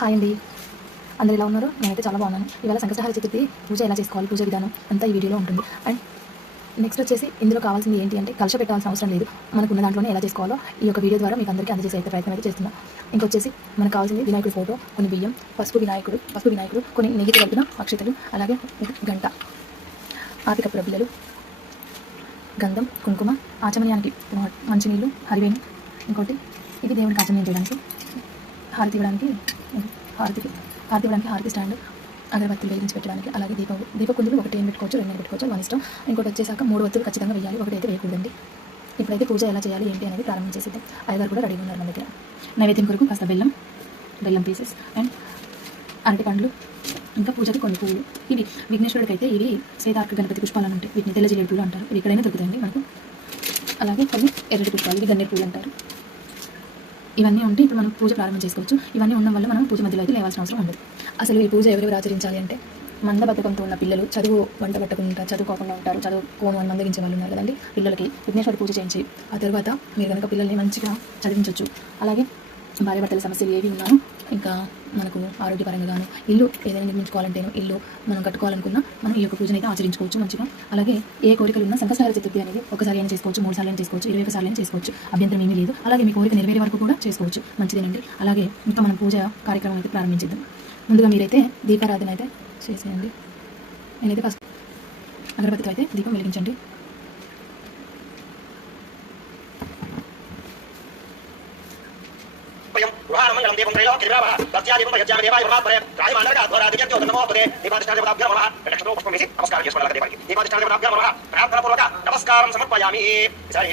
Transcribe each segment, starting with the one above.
Hi అండి, అందరు ఎలా ఉన్నారు? నేనైతే చాలా బాగున్నాను. ఇవాళ సంకష్టహార చతుర్థి పూజ ఎలా చేసుకోవాలి, పూజ విధానం అంతా ఈ వీడియోలో ఉంటుంది. అండ్ నెక్స్ట్ వచ్చేసి ఇందులో కావాల్సింది ఏంటి అంటే కలశ పెట్టాల్సిన అవసరం లేదు. మనకు ఉన్న దాంట్లోనే ఎలా చేసుకోవాలో ఈ యొక్క వీడియో ద్వారా మీకు అందరికీ అందజేసే ప్రయత్నం అయితే చేస్తున్నాం. ఇంకొచ్చేసి మనకు కావాల్సింది వినాయకుడి ఫోటో, కొన్ని బియ్యం, పసుపు వినాయకుడు, కొన్ని నెయ్యి కలిపిన అక్షతలు, అలాగే గంట, ఆపికప్పుల బిళ్ళలు, గంధం, కుంకుమ, ఆచమనీయానికి మంచినీళ్ళు, హరివేణి, ఇంకోటి ఇది దేవుడికి ఆచమనం చేయడానికి, హారతి ఇవ్వడానికి హారతి స్టాండ్, అగరబత్తులు వెలిగించి పెట్టడానికి, అలాగే దీపకుందులు ఒకటి ఏం పెట్టుకోవచ్చు, రెండు పెట్టుకోవచ్చు, మన ఇష్టం. ఇంకోటి వచ్చేసాక 3 వత్తులు ఖచ్చితంగా వేయాలి, ఒకటి అయితే వేయకూడదండి. ఇప్పుడైతే పూజ ఎలా చేయాలి ఏంటి అనేది ప్రారంభం చేసేద్దాం. అయ్యగారు కూడా రెడీగా ఉన్నారు మన దగ్గర. నైవేద్యం కొరకు కాస్త బెల్లం పీసెస్ అండ్ అరటి పండ్లు, ఇంకా పూజకి కొన్ని పువ్వులు. ఇవి విఘ్నేశ్వరుడికి అయితే ఇవి శ్వేతార్క గణపతి పుష్పాలను ఉంటాయి, వీటిని తెల్ల జిల్లేడు పూలు అంటారు. ఇవి ఎక్కడైనా దొరుకుతాయండి మనకు. అలాగే కొన్ని ఎర్రటి పుష్పాలు, ఇవి గన్నేరు పూలు అంటారు. ఇవన్నీ ఉంటే ఇప్పుడు మనం పూజ ప్రారంభం చేసుకోవచ్చు. ఇవన్నీ ఉండడం వల్ల మనం పూజ మధ్యలో అయితే లేవాల్సిన అవసరం ఉండదు. అసలు ఈ పూజ ఎవరెవరు ఆచరించాలి అంటే మందబద్ధకంతో ఉన్న పిల్లలు, వంట పట్టకుండా చదువుకోకుండా ఉంటారు, చదువుకోను అని మందగించే వాళ్ళు ఉన్నారు కదండి. పిల్లలకి విఘ్నేశ్వరుడి పూజ చేయించి ఆ తర్వాత మీరు కనుక పిల్లల్ని మంచిగా చదివించవచ్చు. అలాగే భార్యాభర్తల సమస్యలు ఏవి ఉన్నాయో, ఇంకా మనకు ఆరోగ్యపరంగా గాను ఇల్లు ఏదైనా నిర్మించుకోవాలంటేనో, ఇల్లు మనం కట్టుకోవాలనుకున్నా మనం ఈ యొక్క పూజను అయితే ఆచరించుకోవచ్చు మంచిగా. అలాగే ఏ కోరికలు ఉన్నా సంకష్టహార చతుర్థి అనేది ఒకసారి అయినా చేసుకోవచ్చు, 3 సార్లు అయినా చేసుకోవచ్చు, 21 సార్లు అయినా చేసుకోవచ్చు, అభ్యంతరం ఏమీ లేదు. అలాగే మీ కోరిక నెరవేరే వరకు కూడా చేసుకోవచ్చు, మంచిదేనండి. అలాగే ఇంకా మనం పూజ కార్యక్రమం అయితే ప్రారంభించేద్దాం. ముందుగా మీరైతే దీపారాధన అయితే చేసేయండి. నేనైతే ఫస్ట్ అగరబత్తితో అయితే దీపం వెలిగించండి. మంగళం దీపం త్రైలో కిరావా సత్యాదీపం యజ్ఞాన దేవాయ పరమాత్మనే రాయమానక ద్వారాదిత్యో నమోస్తుతే దీపాధిష్టాన నమః నక్షత్రం పుష్పం వేసి నమస్కారం చేసుకోవాలి దీపానికి. దీపాధిష్టాన నమః ప్రార్థన పూర్వక నమస్కారం సమర్పయామి. ఈసారి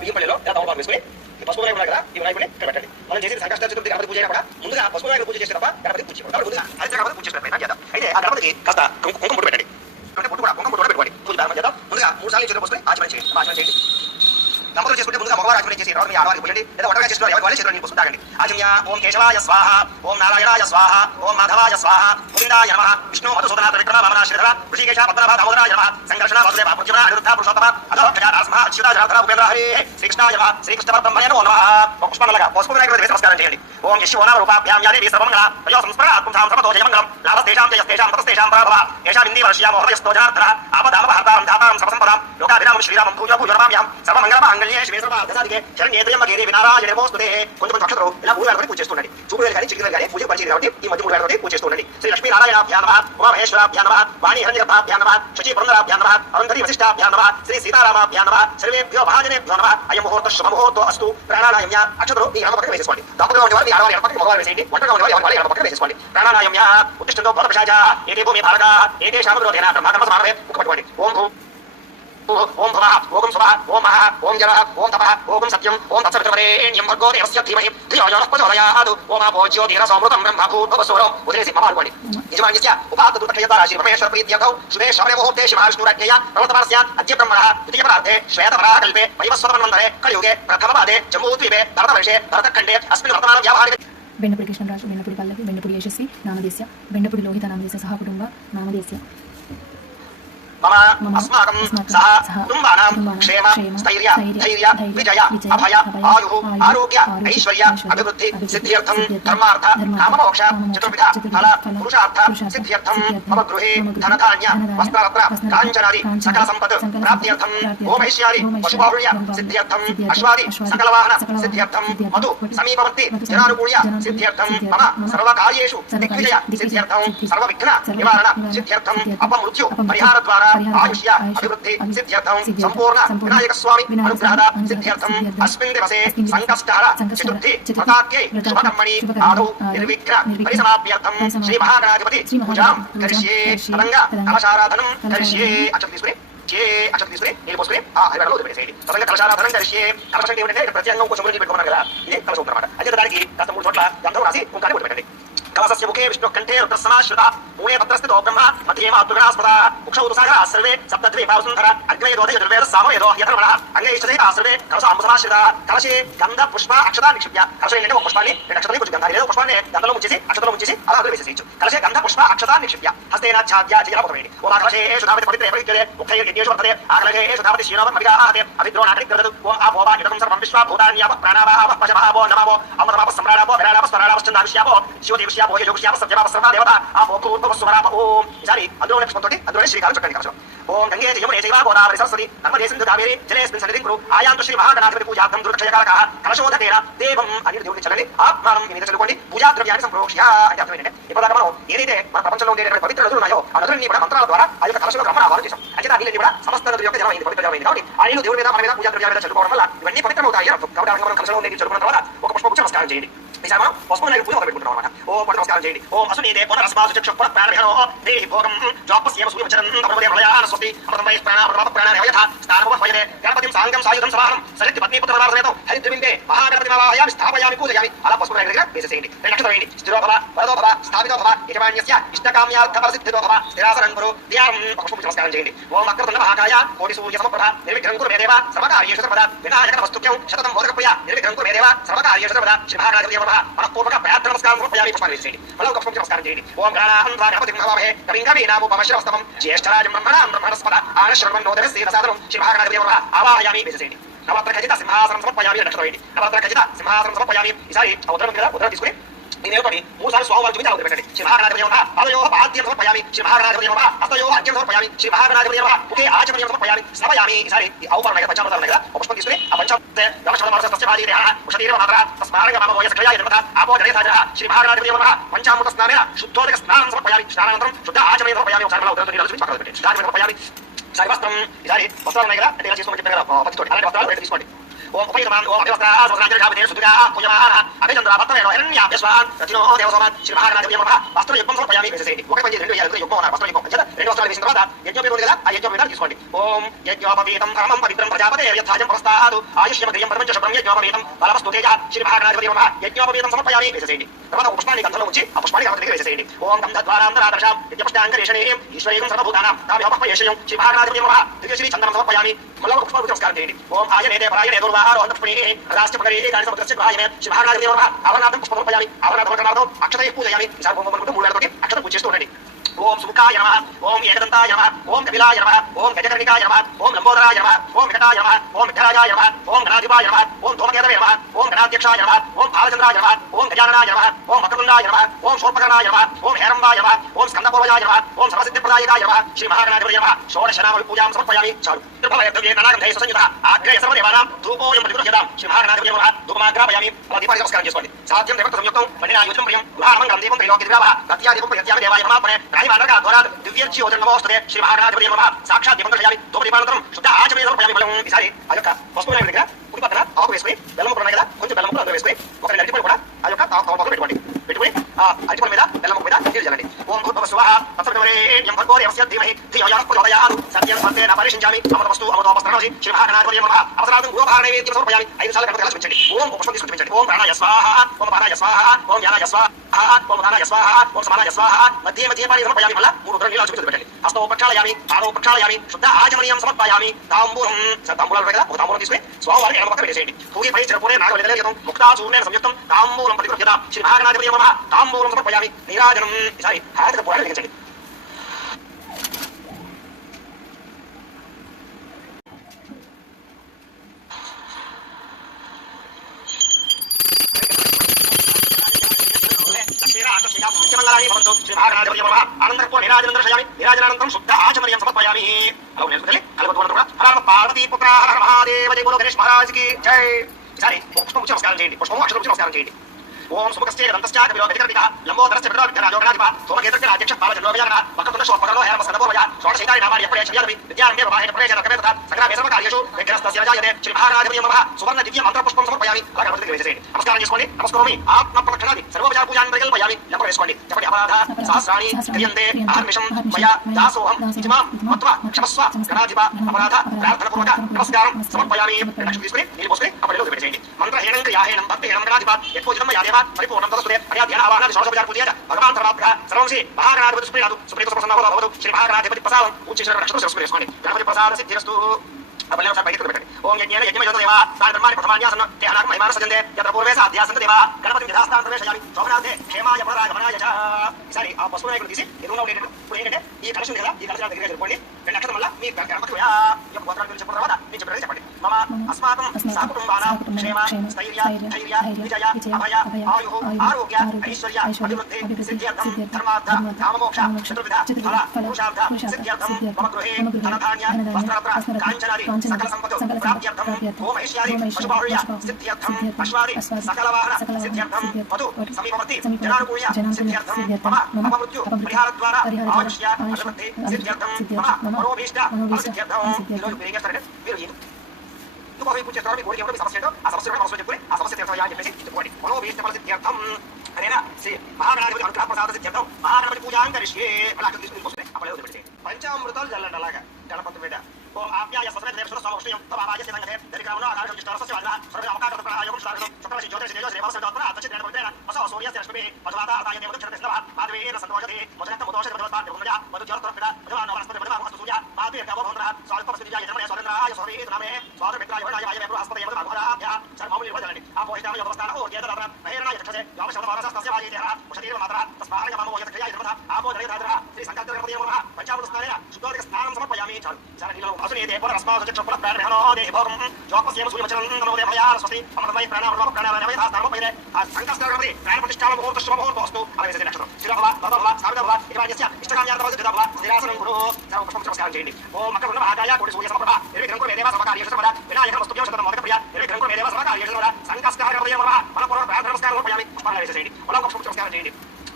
బియ్యం పల్లెలో తమలపాకు వేసుకుని పసుపు వినాయకుడు కదా ఈ వినాయకుడిని ఇక్కడ పెట్టండి. మనం చేసి సంకష్ట చతుర్థి గణపతి పూజ అయినా కూడా ముందుగా పసుపు వినాయకుడు పూజ చేసే తప్ప గణపతి పూజ చేయకూడదు. ముందుగా హరిత గణపతి పూజ చేసిన ప్రయత్నం చేద్దాం. అయితే ఆ గణపతికి కాస్త కుంకుమ పొట్టు పెట్టండి. కుంకుమ పొట్టు పెట్టుకోండి. పూజ ప్రారంభం చేద్దాం. ముందుగా 3 సార్లు చేతులు పోసుకొని ఆచమనం చేయండి. దంపతులు చేసుకుంటే ముందుగా మగవారు ఆచమనం చేసి ఎవరు మీ ఆడవారికి పోయండి, లేదా ఒంటరిగా చేస్తున్నారు ఎవరి వాళ్ళే చేతులు నీళ్ళు పోసుకుని తాగండి. ఆచమ్య ఓం కేశవాయ స్వాహ, ఓం నారాయణాయ స్వాహ, ఓం మాధవాయ స్వాహ, గోవిందాయ నమః, విష్ణు మధుసూదన త్రివిక్రమ వామన శ్రీధర ఋషికేశ పద్మనాభ దామోదరాయ నమః, సంకర్షణ వాసుదేవ పుత్ర అనిరుద్ధ పురుషోత్తమ అధోక్షజ నరసింహ అచ్యుత జనార్దన ఉపేంద్ర హరి శ్రీకృష్ణాయ నమః, శ్రీకృష్ణ పరబ్రహ్మణే నమో నమః. ఒక పుష్పాలగా పసుపు వినాయకుడికి వేసి నమస్కారం చేయండి. ఓం యశో నామ రూపాభ్యాం యా దేవి సర్వమంగళ తయో సంస్మరణ ఆత్మసాం సమతో జయమంగళం లాభస్తేషాం జయస్తేషాం తపస్తేషాం పరాభవ ఏషా బింది వర్ష్యామో హృదయస్తో జనార్దన ఆపదామపహర్తారం ధాతారం సర్వసంపదాం లోకాభిరామం శ్రీరామం పూజ నమామ్యాం సర్వమంగళమాంగళ్యే శివే సర్వార్థసాధికే శరణ్యేత్రయంబకే వినారాయణే నమోస్తుతే. కొంచెం అక్షతలు ఇలా 3 వేలతోటి పూజ చేస్తుండండి. చూపు వేలు కానీ చిటికి వేలు కానీ పూజ పరిచయం కాబట్టి ఈ మధ్య 3 వేలతోటి పూజ చేస్తుండండి. శ్రీ లక్ష్మీ నారాయణాభ్యాం నమః, ఉమామహేశ్వరాభ్యాం నమః, వాణి హిరణ్యగర్భాభ్యాం నమః, శశి పురంధరాభ్యాం నమః, అరుంధతి వశిష్టాభ్యాం నమః, శ్రీ సీతారామాభ్యాం నమః, సర్వేభ్యో మహాజనేభ్యో నమః. అయం ముహూర్త శుభ ముహూర్తో అస్తు. ప్రాణాయామ్య అక్షతలు ఈ ఎడమ పక్కన వేసేసుకోండి. దంపతులుగా ఉండేవారు మీ ఆడవారి ఎడమ పక్కన మగవారు వేసేయండి. ఒంటరిగా ఉండేవారు ఎవరి ఎడమ పక్కన వేసేసుకోండి. ప్రాణాయామ్య ఉత్తిష్టంతో భూతపిశాచ ఏతే భూమి భారత ఏతే శామద్రోధేన బ్రహ్మాత్మ సమానమే పట్టుకోండి. ఓం ఓం భవః ఓం స్వః ఓం మహః ఓం జలః ఓం తపః ఓం సత్యం ఓం తత్సవితుర్వరేణ్యం భర్గో దేవస్య ధీమహి ధియో యో నః ప్రచోదయాత్. ఓం ఆపో జ్యోతిర సోమృతం బ్రహ్మ భూర్భువస్సువరం వదిలేసి మమానుకోండి. యజమాన్యస్య ఉపాత్తదుర్తక్షయతారాశి పరమేశ్వరప్రీత్యర్థౌ శుభే శ్రవణే ముహూర్తే శివవిష్ణురాజ్ఞయా ప్రవర్తమానస్య అద్య బ్రహ్మణः ద్వితీయపరార్థే శ్వేతవరాహకల్పే వైవస్వతమన్వంతరే కలియుగే ప్రథమపాదే జంబూద్వీపే భరతవర్షే భరతఖండే అస్మిన్ వర్తమానం వ్యావహారిక. బెండపుడి కృష్ణరాజు, బెండపుడి పల్లవి, బెండపుడి యశస్వి నామదేశ్య, బెండపుడి లోహిత నామదేశ్య సహ కుటుంబ నామదేశ్య. మమ అస్మాకం సహ కుటుంబానాం క్షేమ స్థైర్య ధైర్య విజయ అభయ ఆయు ఆరోగ్య ఐశ్వర్య అభివృద్ధి సిద్ధ్యర్థం ధర్మార్థ కామమోక్ష చతుర్విధ ఫల పురుషార్థ సిద్ధ్యర్థం మమ గృహే ధనధాన్య వస్త్రరత్న కాంచనాది సకల సంపత్ ప్రాప్త్యర్థం గోమహిష్యాది పశుబాహుళ్య సిద్ధ్యర్థం అశ్వాది సకలవాహన సిద్ధ్యర్థం మధు సమీపవర్తి జనానుకూల్య సిద్ధ్యర్థం మమ సర్వకార్యేషు దిగ్విజయ సిద్ధ్యర్థం సర్వవిఘ్న నివారణ సిద్ధ్యర్థం అపమృత్యు పరిహార ద్వారా ఆయుష్య అభివృద్ధి సిద్ధ్యర్థం సంపూర్ణ వినాయక స్వామి అనుగ్రహద సిద్ధ్యర్థం అస్మిన్ దివసే సంకష్టహర చతుర్థి వ్రతాఖ్యే శుభకర్మణి ఆదౌ నిర్విఘ్న పరిసమాప్యర్థం శ్రీ మహాగణాధిపతి పూజాం కరిష్యే తదంగ కలశారాధనం కరిష్యే. అక్షత తీసుకుని నీళ్ళు పోసుకుని ఆ హరివేడలో వదిలిపెట్టేసేయండి. తదంగ కలశారాధనం కరిష్యే. కలశం ఏమిటంటే ప్రత్యేకంగా కొంచెం గురించి పెట్టుకున్నాం కదా, ఇది కలశం అన్నమాట. అయితే దానికి కాస్త 3 చోట్ల గంధం రాసి కుంకాన్ని వదిలిపెట్టండి. కలశస్య ముఖే విష్ణు కంఠే రుద్రసమాశ్రుత మూలే భద్రస్థితో బ్రహ్మ మధ్యే మాతృగణాస్పద ఉక్షౌతుసాగర సర్వే సప్తద్వీపా వసుంధర అగ్నయదోదయ దుర్వేద సామవేదో యథర్వణ అంగైష్టదైత సర్వే కలశ అంబసమాశ్రిత కలశే గంధ పుష్ప అక్షత నిక్షిప్య. కలశం ఏంటంటే ఒక పుష్పాన్ని 2 అక్షతలు కొంచెం గంధాన్ని లేదా పుష్పాన్ని గంధంలో ముంచేసి అక్షతలో ముంచేసి అలా అందులో వేసేసేయచ్చు. కలశే గంధ పుష్ప అక్షత నిక్షిప్య హస్తేన ఛాద్య జలముఖమేడి. ఓం కలశేషు ధావతి పవిత్రే పవిత్రే ఉక్షయజ్ఞేషు వర్తతే ఆ కలశేషు ధావతి శ్రీరామ మవిగాహతే అవిద్రో నాటనికరదు. ఓం ఆపోవా ఇదం సర్వం విశ్వ భూతాన్యాప ప్రాణావాహ పశవః నమో అమరమాప సమ్రాడాపో విరాడాప స్వరాడాప చందావిష్యాపో జ్యోతివిష్య యోగస్య భోగే యోగస్య సత్యమా సర్వ దేవత ఆ భూర్భువస్సువరామ ఓం ఈసారి అందులోనే పుష్పంతోటి అందులోనే శ్రీకారం చక్కని కలశం ఓం గంగే యమునే చైవ గోదావరి సరస్వతి నర్మదే సింధు కావేరి జలేస్మిన్ సన్నిధిం కురు ఆయాంతు శ్రీ మహాగణాధిపతి పూజార్థం దుర్క్షయకారకః కలశోదకేన దేవం అని దేవుడిని చల్లని ఆత్మానం మీద చల్లుకోండి పూజా ద్రవ్యాన్ని సంప్రోక్ష్య అంటే అర్థం ఏంటంటే ఇప్పటిదాకా మనం ఏదైతే మన ప్రపంచంలో ఉండేటువంటి పవిత్ర నదులు ఉన్నాయో ఆ నదులన్నీ కూడా మంత్రాల ద్వారా ఆ యొక్క కలశంలో బ్రహ్మను ఆవాహన చేశాం అంటే ఆ నీళ్ళని కూడా సమస్త నదుల యొక్క జలమైంది పవిత్ర జలమైంది కాబట్టి ఆ నీళ్ళు దేవుడి మీద మన మీద పూజా ద్రవ్యాల మీద చల్లుకోవడం వల్ల ఇవన్నీ పవిత్రమవుతాయి అని అర్థం కాబట్టి మనం కలశంలో ఉండేది చల్లుకున్న తర్వాత ఒక పుష్పగుచ్చ నమస్కారం చేయండి ఈసారి మనం పసుపు నాయకు పూజ పెట్టుకుంటాం అన్నమాట ఓ పట్టు నమస్కారం చేయండి ఓం అసునీదే పునరస్మాసు చక్షు పునఃప్రాణవిహనో దేహి భోగం జాపస్యేమ సూర్యచరన్ అమృదే ప్రళయాన స్వస్తి అమృతం వై ప్రాణ స్థానముపయనే గణపతిం సాంగం సాయుధం సమానం సరిత్తి పత్ని పుత్రవారసమేతం హరిద్రవిందే మహాగణపతిమావాహయామి స్థాపయామి పూజయామి అలా పసుపు నాయకు దగ్గర వేసేయండి రెండు వేయండి స్థిరో భవ వరదో భవ స్థాపితో భవ యజమాన్యస్య ఇష్టకామ్యార్థ పరిసిద్ధితో భవ స్థిరాసనం కురు ధ్యానం పుష్ప నమస్కారం చేయండి ఓం వక్రతుండ మహాకాయ కోటి సూర్య సమప్రభ నిర్విఘ్నం కురు మే దేవ సర్వకార్యేషు సర్వదా వినాయక నమస్తుభ్యం శతతం బోధకప్రియ నిర్విఘ్నం కురు మే దేవ సర్వకార్యేషు సర్వదా శ్రీ మహాగణాధిపతి నమః మనఃపూర్వక ప్రార్థన నమస్కారం సమర్పయామి పుష్పాన్ని వేసేయండి మళ్ళీ ఒక పుష్ప నమస్కారం చేయండి ఓం గణాహం గణపతిం నమామహే కవిం కవీనాముపమశ్రవస్తమం జ్యేష్ఠరాజం బ్రహ్మణాం బ్రహ్మణస్పద ఆనశ్రవణం నోదరస్య సాదనం శ్రీ మహాగణాధిపతి నమః ఆవాహయామి వేసేయండి నవత్ర ఖచ్చిత సింహాసనం సమర్పయామి లక్షణ వేయండి నవత్ర ఖచ్చిత సింహాసనం సమర్పయామి ఈసారి ఉదరం కదా ఉదరం తీసుకుని నేనేపడి మూడు సార్లు స్వామివారి చూపించాలి వదిలిపెట్టండి శ్రీ మహాగణాధిపతి నమః పాదయో పాద్యం సమర్పయామి శ్రీ మహాగణాధిపతి నమః హస్తయో అర్ఘ్యం సమర్పయామి శ్రీ మహాగణాధిపతి నమః ముఖే ఆచమనీయం సమర్పయామి శ్రవయామి ఈసారి ఈ ఔపరణ పంచామృతాలు కదా ఒక పుష్పం తీసుకుని ఆ పంచామృత గణశమనమరసస్య భాజీరేహ ఉషతీరేవ మాత్ర తస్మారంగ మమ వయస్ క్రియాయ నిర్మత ఆపో జనేసాజః శ్రీ మహాగణాధిపతి నమః పంచామృత స్నానేన శుద్ధోదక స్నానం సమర్పయామి స్నానానంతరం శుద్ధ ఆచమనీయం సమర్పయామి ఒకసారి మళ్ళీ ఉదరం నీళ్ళు చూపించి పక్కన పెట్టండి స్నానం సమర్పయామి ఈసారి వస్త్రం ఈసారి వస్త్రాలు ఉన్నాయి కదా అంటే ఇలా చేసుకోమని చెప్పాను కదా పత్తితోటి అలాంటి వస్త్రాలు బయట తీసుకోండి ఓం ఉపయుతమాన్ ఓం అభివస్త్రాజరాజాపతే సుతుగా పూజమాన అభిచంద్ర భక్తవేణ హిరణ్యాభ్యస్వాన్ రతినో దేవసోమాన్ శ్రీ మహాగణాధిపతి నమః వస్త్ర యుగ్మం సమర్పయామి వేసేయండి ఒక పని రెండు యాలు యుగ్మం వస్త్ర యుగ్మం అంటే రెండు వస్త్రాలు వేసిన తర్వాత యజ్ఞోపేతం కదా ఆ యజ్ఞోపేతం తీసుకోండి ఓం యజ్ఞోపవీతం పరమం పవిత్రం ప్రజాపతే యథాజం ప్రస్తాదు ఆయుష్యమగ్రియం పరమంచ శుభ్రం యజ్ఞోపవీతం బలవస్తు తేజ శ్రీ మహాగణాధిపతి నమః యజ్ఞోపవీతం సమర్పయామి వేసేయండి తర్వాత ఒక పుష్పాన్ని గంధంలో ఉంచి ఆ పుష్పాన్ని గణపతి దగ్గర వేసేయండి ఓం గంధద్వారాంతరాదర్శాం యజ్ఞపుష్టాంగరేషణీయం ఈశ్వరీయం సర్వభూతానాం తామేహోపయేషయం శ్రీ మహాగణాధిపతి నమః దివ్యశ్రీ చందనం సమర్పయామి మళ్ళీ ఒక పుష్పాన్ని నమస్కారం చేయండి ఓం ఆయనేదే పరాయణే దుర్వాహారో పుష్పణి రాష్ట్రపతి గారి సముద్రస్య గ్రాహ్యమే శ్రీ మహాగణాధిపతి నమః ఆవరణార్థం పుష్పమర్పయామి ఆవరణార్థం అక్షతై పూజయామి ఈసారి మూడు వేలతోటి అక్షత పూజ చేస్తూ ఉండండి ఓం సుముఖాయ నమః ఓం ఏకదంతాయ నమః ఓం కపిలాయ నమః ఓం గజకర్ణికాయ నమః ఓం లంబోదరాయ నమః ఓం వికటాయ నమః ఓం విఠలరాజాయ నమః ఓం గణాధిపాయ నమః ఓం ధూమకేతవే నమః ఓం గణాధ్యక్షాయ నమః ఓం బాలచంద్రాయ నమః ఓం గజాననాయ నమః ఓం వక్రతుండాయ నమః ఓం శూర్పకర్ణాయ నమః ఓం హేరంబాయ నమః ఓం స్కందపూర్వజాయ నమః ఓం సర్వసిద్ధిప్రదాయకాయ నమః శ్రీ మహాగణాధిపతి నమః షోడశనామ పూజాం సమర్పయామి చాలు ఆగ్రహ సర్వదేవానాం ధూపోయం ప్రతిగృహ్యతాం శ్రీ మహాగణాధిపతి నమః ధూపమాగ్రాపయామి అలా దీపానికి నమస్కారం చేసుకోండి సాధ్యం దేవత సంయుక్తం మణినా యుజం ప్రియం గుహామంగళం దీపం త్రైలోక్య దివ్యావహ కత్యాదీపం ప్రయత్యామి దేవాయ నమః రాహిమానరక ద్వారాత్ దివ్యర్జ్యోతిర్ నమోస్తుతే శ్రీ మహాగణాధిపతి నమః సాక్షాత్ దీపం దర్శయామి ధూపదీపానంతరం శుద్ధ ఆచమనీయం సమర్పయామి బలం ఈసారి ఆ యొక్క పసుపు నాయకుడి దగ్గర కుడి పక్కన ఆకు వేసుకుని బెల్లం ముక్కలు ఉన్నాయి కదా కొంచెం బెల్లం ముక్కలు అందులో వేసుకుని ఒక అరటిపండు కూడా ఆ యొక్క తాకు పెట్టుకుని ఆ అరటిపండు మీద బెల్లం ముక్క మీద నీళ్ళు చల్లండి ఓం భూర్భువః స్వః తత్సవితుర్వరేణ్యం భర్గో దేవస్య ధీమహి ధియో యః ప్రచోదయాత్ సత్యం సత్యేన పరిశించామి అమృతవస్తు అమృతోపస్త్రమసి శ్రీ మహాగణాధిపతి నమః అవసరార్థం గోపారణైవేద్యం సమర్పయామి 5 సార్లు గణపతి చూపించండి ఓం పుష్పం తీసుకొని చూపించండి ఓం ప్రాణాయ స్వాహ ఓం పానాయ స్వాహ ఓం జ్ఞానాయ స్వాహ ఓం ఉదానాయ స్వాహ ఓం సమానాయ స్వాహ మధ్య మధ్య పాని సమర్పయామి మళ్ళా 3 ఉత్తరం నీళ్ళు చూపించి పెట్టండి హస్తో ప్రక్షాళయామి పాదో ప్రక్షాళయామి శుద్ధ ఆచమనీయం సమర్పయామి తాంబూలం తాంబూలం కదా ఒక తాంబూలం తీసుకుని స్వామివారికి ఎడమ పక్కన వేసేయండి పూగిపై చిరపూరే నాగవలిదలేయతం ముక్తాచూర్ణేన సంయుక్తం తాంబూలం ప్రతిగృహ్యతాం శ్రీ మహాగణాధిపతి నమః తాంబూలం సమర్పయామి నీరాజనం ఈసారి హారతిక పూరాన్ని వెలిగించండి నీరాజనానంతరం శుద్ధ ఆచమనీయం సమర్పయామి పార్వతీ పుత్ర హర మహాదేవ జై బోలో గణేష్ మహారాజ్ కి జై ఈసారి పుష్పం నమస్కారం చేయండి పుష్పం అక్షరం నమస్కారం చేయండి ఓం సుముఖస్య దంతస్య కపిలో గజకర్ణిక లంబోదరస్య విఠలరాజో గణాధిప ధూమకేతస్య అధ్యక్ష బాలచంద్రోపజాన వక్రతుండ శోభకర్ణో హేమ స్కందపూర్వజ షోడశైతాని నామాని ఎప్పుడే శ్రీయామి విద్యారంగే ప్రవాహేన ప్రవేశన కవేత సకల సర్వకార్యేషు విఘ్నస్తస్య జాయతే శ్రీ మహాగణాధిపతి నమః సువర్ణ దివ్య మంత్ర పుష్పం సమర్పయామి అలా గణపతికి వేసేయండి నమస్కారం చేసుకోండి నమస్కారమి ఆత్మ ప్రదక్షిణాది సర్వోపచార పూజాన్ ప్రకల్పయామి లంబ వేసుకోండి చెప్పండి అపరాధ సహస్రాణి క్రియంతే అహర్నిషం మయా దాసోహం ఇతిమాం మత్వా క్షమస్వ గణాధిప అపరాధ ప్రార్థన పూర్వక నమస్కారం సమర్పయామి లక్ష్మి తీసుకుని నీళ్ళు పోసుకుని అప్పటిలో పెట్టేయండి మంత్రహీనం క్రియాహీనం భక్తిహీనం గణాధిప ఎక్కువ యాదేవ పరిపూర్ణం తదస్తుతే అర్యాధ్యాన ఆవాహనాది షోడశోపచార పూజ భగవాన్ సర్వాత్మక సర్వం శ్రీ మహాగణాధిపతి సుప్రీనాథు సుప్రీత ప్రసన్నో భవతు శ్రీ మహాగణాధిపతి ప్రసాదం ఉచ్చేశ్వర రక్షణ శిరస్సు వేసుకోండి గణపతి ప్రసాద సిద్ధిరస్తు अपने साथ बैठक बैठे ओम यज्ञेन यज्ञमयो देवा तार ब्रह्माणि प्रथमान्यासन ते अनाक महिमान सजन्ते यत्र पूर्वे साध्यासन्त देवा गणपति विधास्तान प्रवेशयामि शोभनाथे क्षेमाय पुनरागमनाय च ఈసారి ఆ పసుపు నాయకుడు తీసి ఎదురుగా ఉండేటట్టు ఇప్పుడు ఏంటంటే ఈ కలశం కదా ఈ కలశం దగ్గర జరుపుకోండి 2 లక్షల మళ్ళీ మీ గణపతి యొక్క గోత్రాన్ని చెప్పిన తర్వాత నేను చెప్పినది చెప్పండి मम अस्माकं सहकुटुम्बानां क्षेम स्थैर्य धैर्य विजय अभय आयुः आरोग्य ऐश्वर्य अभिवृद्धि सिद्ध्यर्थं धर्मार्थ काममोक्ष चतुर्विध फल पुरुषार्थ सिद्ध्यर्थं मम गृहे धनधान्य वस्त्ररत्न काञ्चनादि सकल सम्पत्तु प्राप्त्यर्थं ओम ऐश्वर्य पशुबाहुल्य सिद्ध्यर्थं अश्वादि सकलवाहन सिद्ध्यर्थं वधु समीपवर्ति जनानुकूल्य सिद्ध्यर्थं मम अपमृत्यु परिहारद्वारा आयुष्य अभिवृद्धि सिद्ध्यर्थं मम मनोभीष्ट फलसिद्ध्यर्थं ఈరోజు మీరు ఏం చేస్తారంటే మీరు ఎందుకు అవి పూజ చేస్తారో మీ కోరిక ఏమిటో మీ సమస్య ఏంటో ఆ సమస్య మనసులో చెప్పుకొని ఆ సమస్య తీర్చాలి అని చెప్పేసి చెప్పుకోండి మనోభీష్ట ఫలసిద్ధ్యర్థం అనేనా శ్రీ మహాగణాధిపతి అనుగ్రహ ప్రసాద సిద్ధ్యర్థం మహాగణపతి పూజాం కరిష్యే అలా తీసుకుని వస్తుంది అప్పుడే వదిలిపెట్టి పంచామృతాలు చల్లండి అలాగా గణపతి మీద ఓం ఆప్యాయ సస్రేశ్వర స్వామిష్యం తవారాజ సింగతే దరికామన ఆకాశం చిస్తారస్య వాదన సర్వ అవకాశ ప్రయాయం శ్రాగం సకలసి జ్యోతిష తేజో శ్రీ వరసదాత్ర అతచిత్రేణ పవిత్రేణ వసవ సూర్యస్య రశ్మి వజవాత ఆదాయ దేవత క్షరస్నవ మాధవేన సంతోషతే వజనంత మదోష ప్రవత దేవమజ మధు జ్యోతిర్పిత వజవాన వనస్పతి వజవాన వస్తు సూర్య మాధవే కవభంద్ర స్వాల్పస్తిజాయ జనమయ స్వరంద్రాయ స్వరీత నామే స్వాద మిత్రాయ వరాయ వాయ బృహస్పతి యవద భగవదాభ్య సర్వమౌలి వదలని ఆ పోయితామ యవస్థాన ఓ జేదర మహేరణాయ చక్షసే యావశవ వరసస్తస్య వాయ దేహ ఉషదీవ మాతర తస్మాయ మమో యతక్రియా యతమత ఆపో దరేదాదర శ్రీ సంకల్పగణపతి నమః పంచామృత స్నానేన శుద్ధోదక స్నానం సమర్పయామి చాలు చాలా నీలో అసునేతే పునరస్మా చక్షుల ప్రాణమహనో దేహభోగం జోపస్యేమ సూర్యవచనం నమో దేవయా స్వస్తి అమృతమయ ప్రాణామృత ప్రాణామయ ధార్మపైనే ఆ సంకల్పగణపతి ప్రాణ ప్రతిష్ఠాన ముహూర్త శుభ ముహూర్తోస్తు అలాగే నక్షత్రం శ్రీరామ భవ సావిత్రభవ ఇవాజ్యస్య ఇష్టకామ్యార్థ సిద్ధాభవ స్థిరాసనం గురు సర్వ పుష్పం నమస్కారం చేయండి ఓం మకర మహాకాయ కోటి సూర్య సమప్రభ నిర్విఘ్నం మేదేవ సమకార్య సమద వినాయక వస్తుభ్యం శతం మోదక ప్రియ నిర్విఘ్నం మేదేవ సమకార్య సమద సంకల్పగణపతి నమః మనపూర్వ ప్రార్థన నమస్కారం సమర్పయామి పుష్పాలు చేయండి అలాగే పుష్పం నమస్కారం చేయండి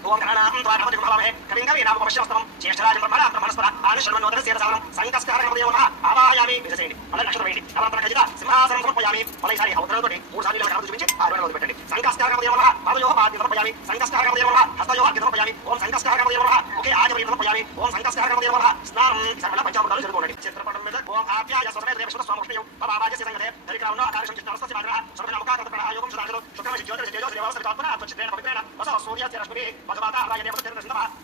ఓం గణానాం త్వారమతి గుణాలమే కవిం కవీనాం ఉపమశ్యవస్తమం జ్యేష్ఠరాజం బ్రహ్మణాం మనస్పర ఆనుషణ్వన్నోదర శీరసాలం సంకస్కారగణపతి నమః ఆవాహయామి విజయండి అలా నక్షత్రం వేయండి అనంతరం ఖచ్చిత సింహాసనం సమర్పయామి మళ్ళీ ఈసారి అవతరణతోటి 3 సార్లు ఇలా కనపడి చూపించి 6 వేల పెట్టండి సంకస్కారగణపతి నమః పాదయోహ పాద్య సమర్పయామి సంకస్కారగణపతి నమః హస్తయోహ సమర్పయామి ఓం సంకస్కారగణపతి నమః ఒకే ఆచమయం సమర్పయామి ఓం సంకస్కారగణపతి నమః స్నానం సకల పంచామృతాలు జరుగుకోండి చిత్రపటం మీద ఓం ఆప్యాయ సోదరే దేవశ్వర స్వామిష్ణయం తవారాజ సంగతే దరికావన ఆకాశం చిత్తరస్య వాదన సర్వన అవకాశ ప్రయాయోగం సుధాజలో శుక్రమ జ్యోతిష తేజో శ్రీ వరసదాత్మ అతచిత్రేణ పవిత్రేణ వసవ సూర్యస్య రశ్మి వజవాత ఆదాయ దేవత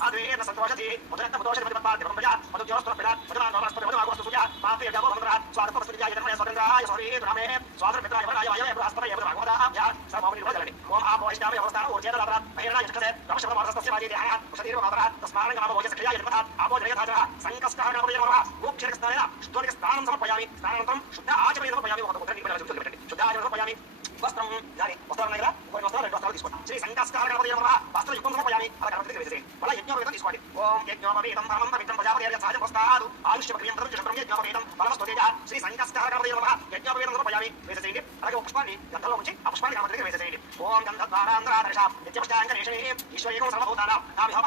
ఆద్వేన సంతోషతి మొదట మదోష ప్రతిపత్తి బ్రహ్మజ మధు జ్యోతిష్ఠ పిన వదన వనస్పతి వదన ఆగోస్తు సూర్య మాతే యజవ మంత్ర స్వాగత ప్రతిజాయ జన్మయ స్వతంత్రాయ స్వరీత నామే స్వాగత మిత్రాయ వరాయ వాయ బృహస్పతి యవ భగవదాభ్య సర్వమౌలి వదలని ఓం ఆపో వైష్ణవ అవస్థాన ఓర్జేత దాత్ర మహేరణాయ చక్షసే నమః వరసస్తస్య వాజే దేహ ఉషదీవ మాతర తస్మాన గమ భోజ సఖ్యాయ జన్మత ఆపో జయధాజ సంకస్కారగణపతి నమః గోక్షర స్నానేన శుద్ధోదక స్నానం సమర్పయామి స్నానానంతరం శుద్ధ ఆచమయం సమర్పయామి ఒక ఉత్తరం నింపేలా చెప్తుంది పెట్టండి శుద్ధ ఆచమయం సమర్పయామి వస్త్రం గాని వస్త్రాలు దగ్గర కొన్ని వస్త్రాలు 2 వస్త్రాలు తీసుకోండి శ్రీ సంకస్కారగణపతి నమః వస్త్ర యుగం సమర్పయామి అలా గణపతికి వేసేయండి మళ్ళీ యజ్ఞోపేతం తీసుకోండి ఓం యజ్ఞోపేతం పరమం పవిత్రం ప్రజాపతి సహజం వస్తాదు ఆయుష్య ప్రియం ప్రజం యజ్ఞోపేతం పరమస్తోతేజ శ్రీ సంకస్కారగణపతి నమః యజ్ఞోపేతం సమర్పయామి వేసేయండి అలాగే ఒక పుష్పాన్ని గంధంలో ఉంచి ఆ పుష్పాన్ని గణపతికి వేసేయండి ఓం గంధద్వారాంధ్రాదర్శ నిత్యపుష్టాంగరేషణే ఈశ్వరేకం సర్వభూతానాం నామిహ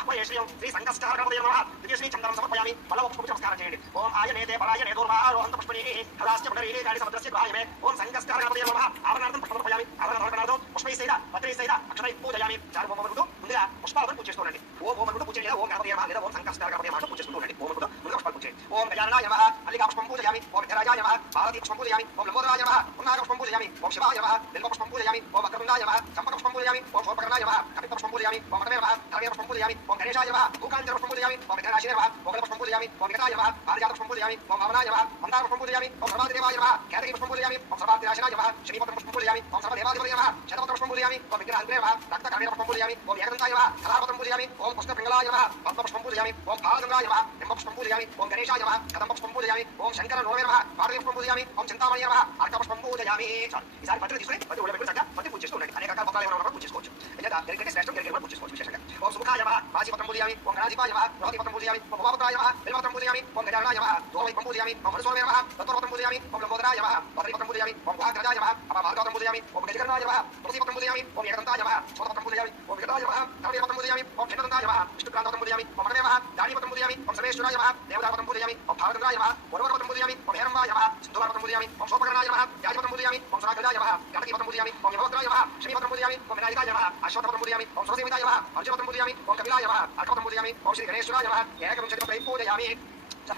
శ్రీ సంకస్కారగణపతి నమః ద్వితీయ శ్రీ చంద్రం సమర్పయామి మళ్ళీ ఒక పుష్పం నమస్కారం చేయండి ఓం ఆయనేతే పరాయనే దూర్వారోహంత పుష్పణి హలాస్య పునరీరే గాడి సముద్రస్య గుహాయమే ఓం సంకస్కారగణపతి నమః ఆవరణార్థం పుష్పం సమర్పయామి ఆవరణార్థం పుష్పైసైద పత్రైసైద అక్షరై పూజయామి చారు ఓం మరుగుడు ముందుగా పుష్పాలను పూజ చేసుకోండి ఓం మరుగుడు పూజ లేదా ఓం గణపతి నమః లేదా ఓం సంకస్కారగణపతి నమః పూజ చేసుకోండి ఓం మరుగుడు ముందుగా పుష్పాలు పూజ ఓం గజాననాయ నమః అల్లికా పుష్పం పూజయామి ఓం విఘ్నరాజాయ నమః భారతీ పుష్పం పూజయామి ఓం లంబోదరాయ నమః పున్నాగ పుష్పం పూజయామి ఓం శివాయ నమః బిల్వ పుష్పం పూజయామి ఓం వక్రతుండాయ నమః చంపక పుష్పం పూజయామి ఓం శోభకర్ణాయ నమః కపిత పుష్పం పూజయామి ఓం మటమే నమః ధర్మే పుష్పం పూజయామి ఓం గణేశాయ నమః భూకాంచన పుష్పం పూజయామి ఓం విఘ్నరాశినే నమః ఓం పుష్పం పూజయామి ఓం విఘ్నాయ నమః పారిజాత పుష్పం పూజయామి ఓం భవనాయ నమః మందార పుష్పం పూజయామి ఓం సర్వాదేవాయ నమః కేతకి పుష్పం పూజయామి ఓం సర్వాదినాశనాయ నమః శ్రీపత్ర పుష్పం పూజయామి ఓం సర్వదేవాధిపతయ నమః శతపత్ర పుష్పం పూజయామి ఓం విగ్రహాగ్రే నమః రక్తకర్ణేన పుష్పం పూజయామి ఓం ఏకదంతాయ నమః కళాపత్రం పూజయామి ఓం పుష్పపింగళాయ నమః పద్మ పుష్పం పూజయామి ఓం పాలచంద్రాయ నమః నింబ పుష్పం పూజయామి ఓం గణేశాయ నమః కదంబ పుష్పం పూజయామి ఓం శంకర నోమే నమః పార్వతీ పుష్పం పూజయామి ఓం చింతామణి నమః అర్క పుష్పం పూజయామి ఈసారి పత్రి తీసుకుని పత్రి ఒళ్ళ పెట్టి చక్కగా పత్రి పూజ చేసుకోండి అనేక రకాల పత్రాలు ఏమైనా పూజ చేసుకోవచ్చు లేదా గరికటి శ్రేష్టం గరికటి పూజ చేసుకోవచ్చు విశేషంగా ఓం సుముఖాయ నమః వాసి పత్రం పూజయామి ఓం గణాధిపాయ నమః బృహతి పత్రం పూజయామి ఓం భవాపత్రాయ నమః బిల్వపత్రం పూజయామి ఓం గజాననాయ నమః దోవైపం పూజయామి ఓం మనుసోమే నమః దత్తపత్రం పూజయామి ఓం లంబోదరాయ నమః పత్రి పత్రం పూజయామి ఓం భాగ్రజాయ నమః అపమార్గపత్రం పూజయామి ఓం గజకర్ణాయ నమః తులసి పత్రం పూజయామి ఓం ఏకదంతాయ నమః శోధపత్రం పూజయామి ఓం వికటాయ నమః ధరణి పత్రం పూజయామి ఓం క్షణదంతాయ నమః విష్ణుక్రాంతపత్రం పూజయామి ఓం మటమే నమః దాని పత్రం పూజయామి ఓం సర్వేశ్వరాయ నమః దేవతాపత్రం పూజయామి ఓం భావచంద్రాయ నమః వరుణపత్రం పూజయామి ఓం హేరంబాయ నమః సింధువాపత్రం పూజయామి ఓం శోభకర్ణాయ నమః యాజపత్రం పూజయామి ఓం సురాగ్రజాయ నమః గణపతి పత్రం పూజయామి ఓం యమవక్రాయ నమః శనిపత్రం పూజయామి ఓం వినాయకాయ నమః అశ్వత్థపత్రం పూజయామి ఓం సురసేవితాయ నమః అర్జునపత్రం పూజయామి ఓం కపిలాయ నమః అర్కపత్రం పూజయామి ఓం శ్రీ గణేశ్వరాయ నమః ఏకవింశతిపత్రై పూజయామి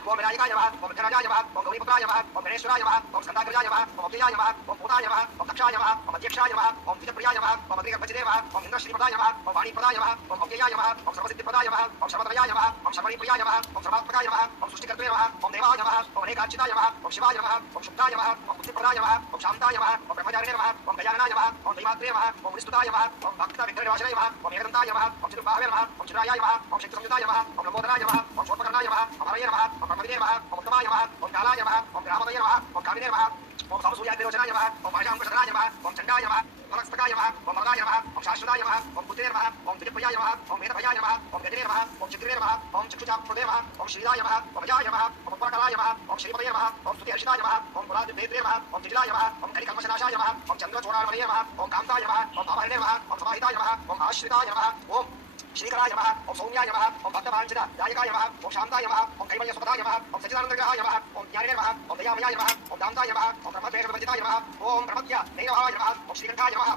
ఓం వినాయకాయ నమః ఓం విఘ్నరాజాయ నమః ఓం గౌరీపుత్రాయ నమః ఓం గణేశ్వరాయ నమః ఓం స్కందాగ్రజాయ నమః ఓం అవ్యయాయ నమః ఓం భూతాయ నమః ఓం దక్షాయ నమః ఓం అధ్యక్షాయ నమః ఓం ద్విజప్రియాయ నమః ఓం అగ్నిగర్భజిదే నమః ఓం ఇంద్రశ్రీపదాయ నమః ఓం వాణీపదాయ నమః ఓం అవ్యయాయ నమః ఓం సర్వసిద్ధిపదాయ నమః ఓం శర్వత్రయాయ నమః ఓం శర్వణీప్రియాయ నమః ఓం సర్వాత్మకాయ నమః ఓం సృష్టికర్త్రే నమః ఓం దేవాయ నమః ఓం అనేకార్చితాయ నమః ఓం శివాయ నమః ఓం శుద్ధాయ నమః ఓం బుద్ధిప్రదాయ నమః ఓం శాంతాయ నమః ఓం బ్రహ్మచారిణే నమః ఓం గజాననాయ నమః ఓం దైవాత్రే నమః ఓం మునిస్తుతాయ నమః ఓం భక్త విగ్రహనివాసనాయ నమః ఓం ఏకదంతాయ నమః ఓం చతుర్బాహవే నమః ఓం చిరాయాయ నమః ఓం శక్తి సంయుతాయ నమః ఓం లంబోదరాయ నమః ఓం శోభకర్ణాయ నమః ఓం హరయే నమః ఓం బ్రహ్మవిదే నమః ఓం ఉత్తమాయ నమః ఓం కాలాయ నమః ఓం గ్రామదయ నమః ఓం కామినే నమః ఓం సమసూర్యాయ విరోచనాయ నమః ఓం పాశాంకుశధరాయ నమః ఓం చండాయ నమః ఫలస్తకాయ నమః ఓం వరదాయ నమః ఓం శాశ్వతాయ నమః ఓం పుత్రే నమః ఓం దివ్యప్రియాయ నమః ఓం వేదభయాయ నమః ఓం గజనే నమః ఓం చిత్రే నమః ఓం చక్షుచాప్రదే నమః ఓం శ్రీరాయ నమః ఓం అజాయ నమః ఓం ఉపకరాయ నమః ఓం శ్రీపదే నమః ఓం స్తుతిహర్షితాయ నమః ఓం పురాదివేత్రే నమః ఓం జిజిలాయ నమః ఓం కలికల్మషనాశాయ నమః ఓం చంద్రచూడామణే నమః ఓం కాంతాయ నమః ఓం భామహరణే నమః ఓం సమాహితాయ నమః ఓం ఆశ్రితాయ నమః ఓం श्रीकराय नमः ओम सौम्याय नमः ओम भक्तवांछित दायकाय नमः ओम शांताय नमः ओम कैवल्य सुखदाय नमः ओम सच्चिदानंदग्रहाय नमः ओम ज्ञानिने नमः ओम दयामयाय नमः ओम दान्ताय नमः ओम ब्रह्मद्वेषविवर्जिताय नमः ओम ब्रह्मज्ञ नैरभाय नमः ओम श्रीकंठाय नमः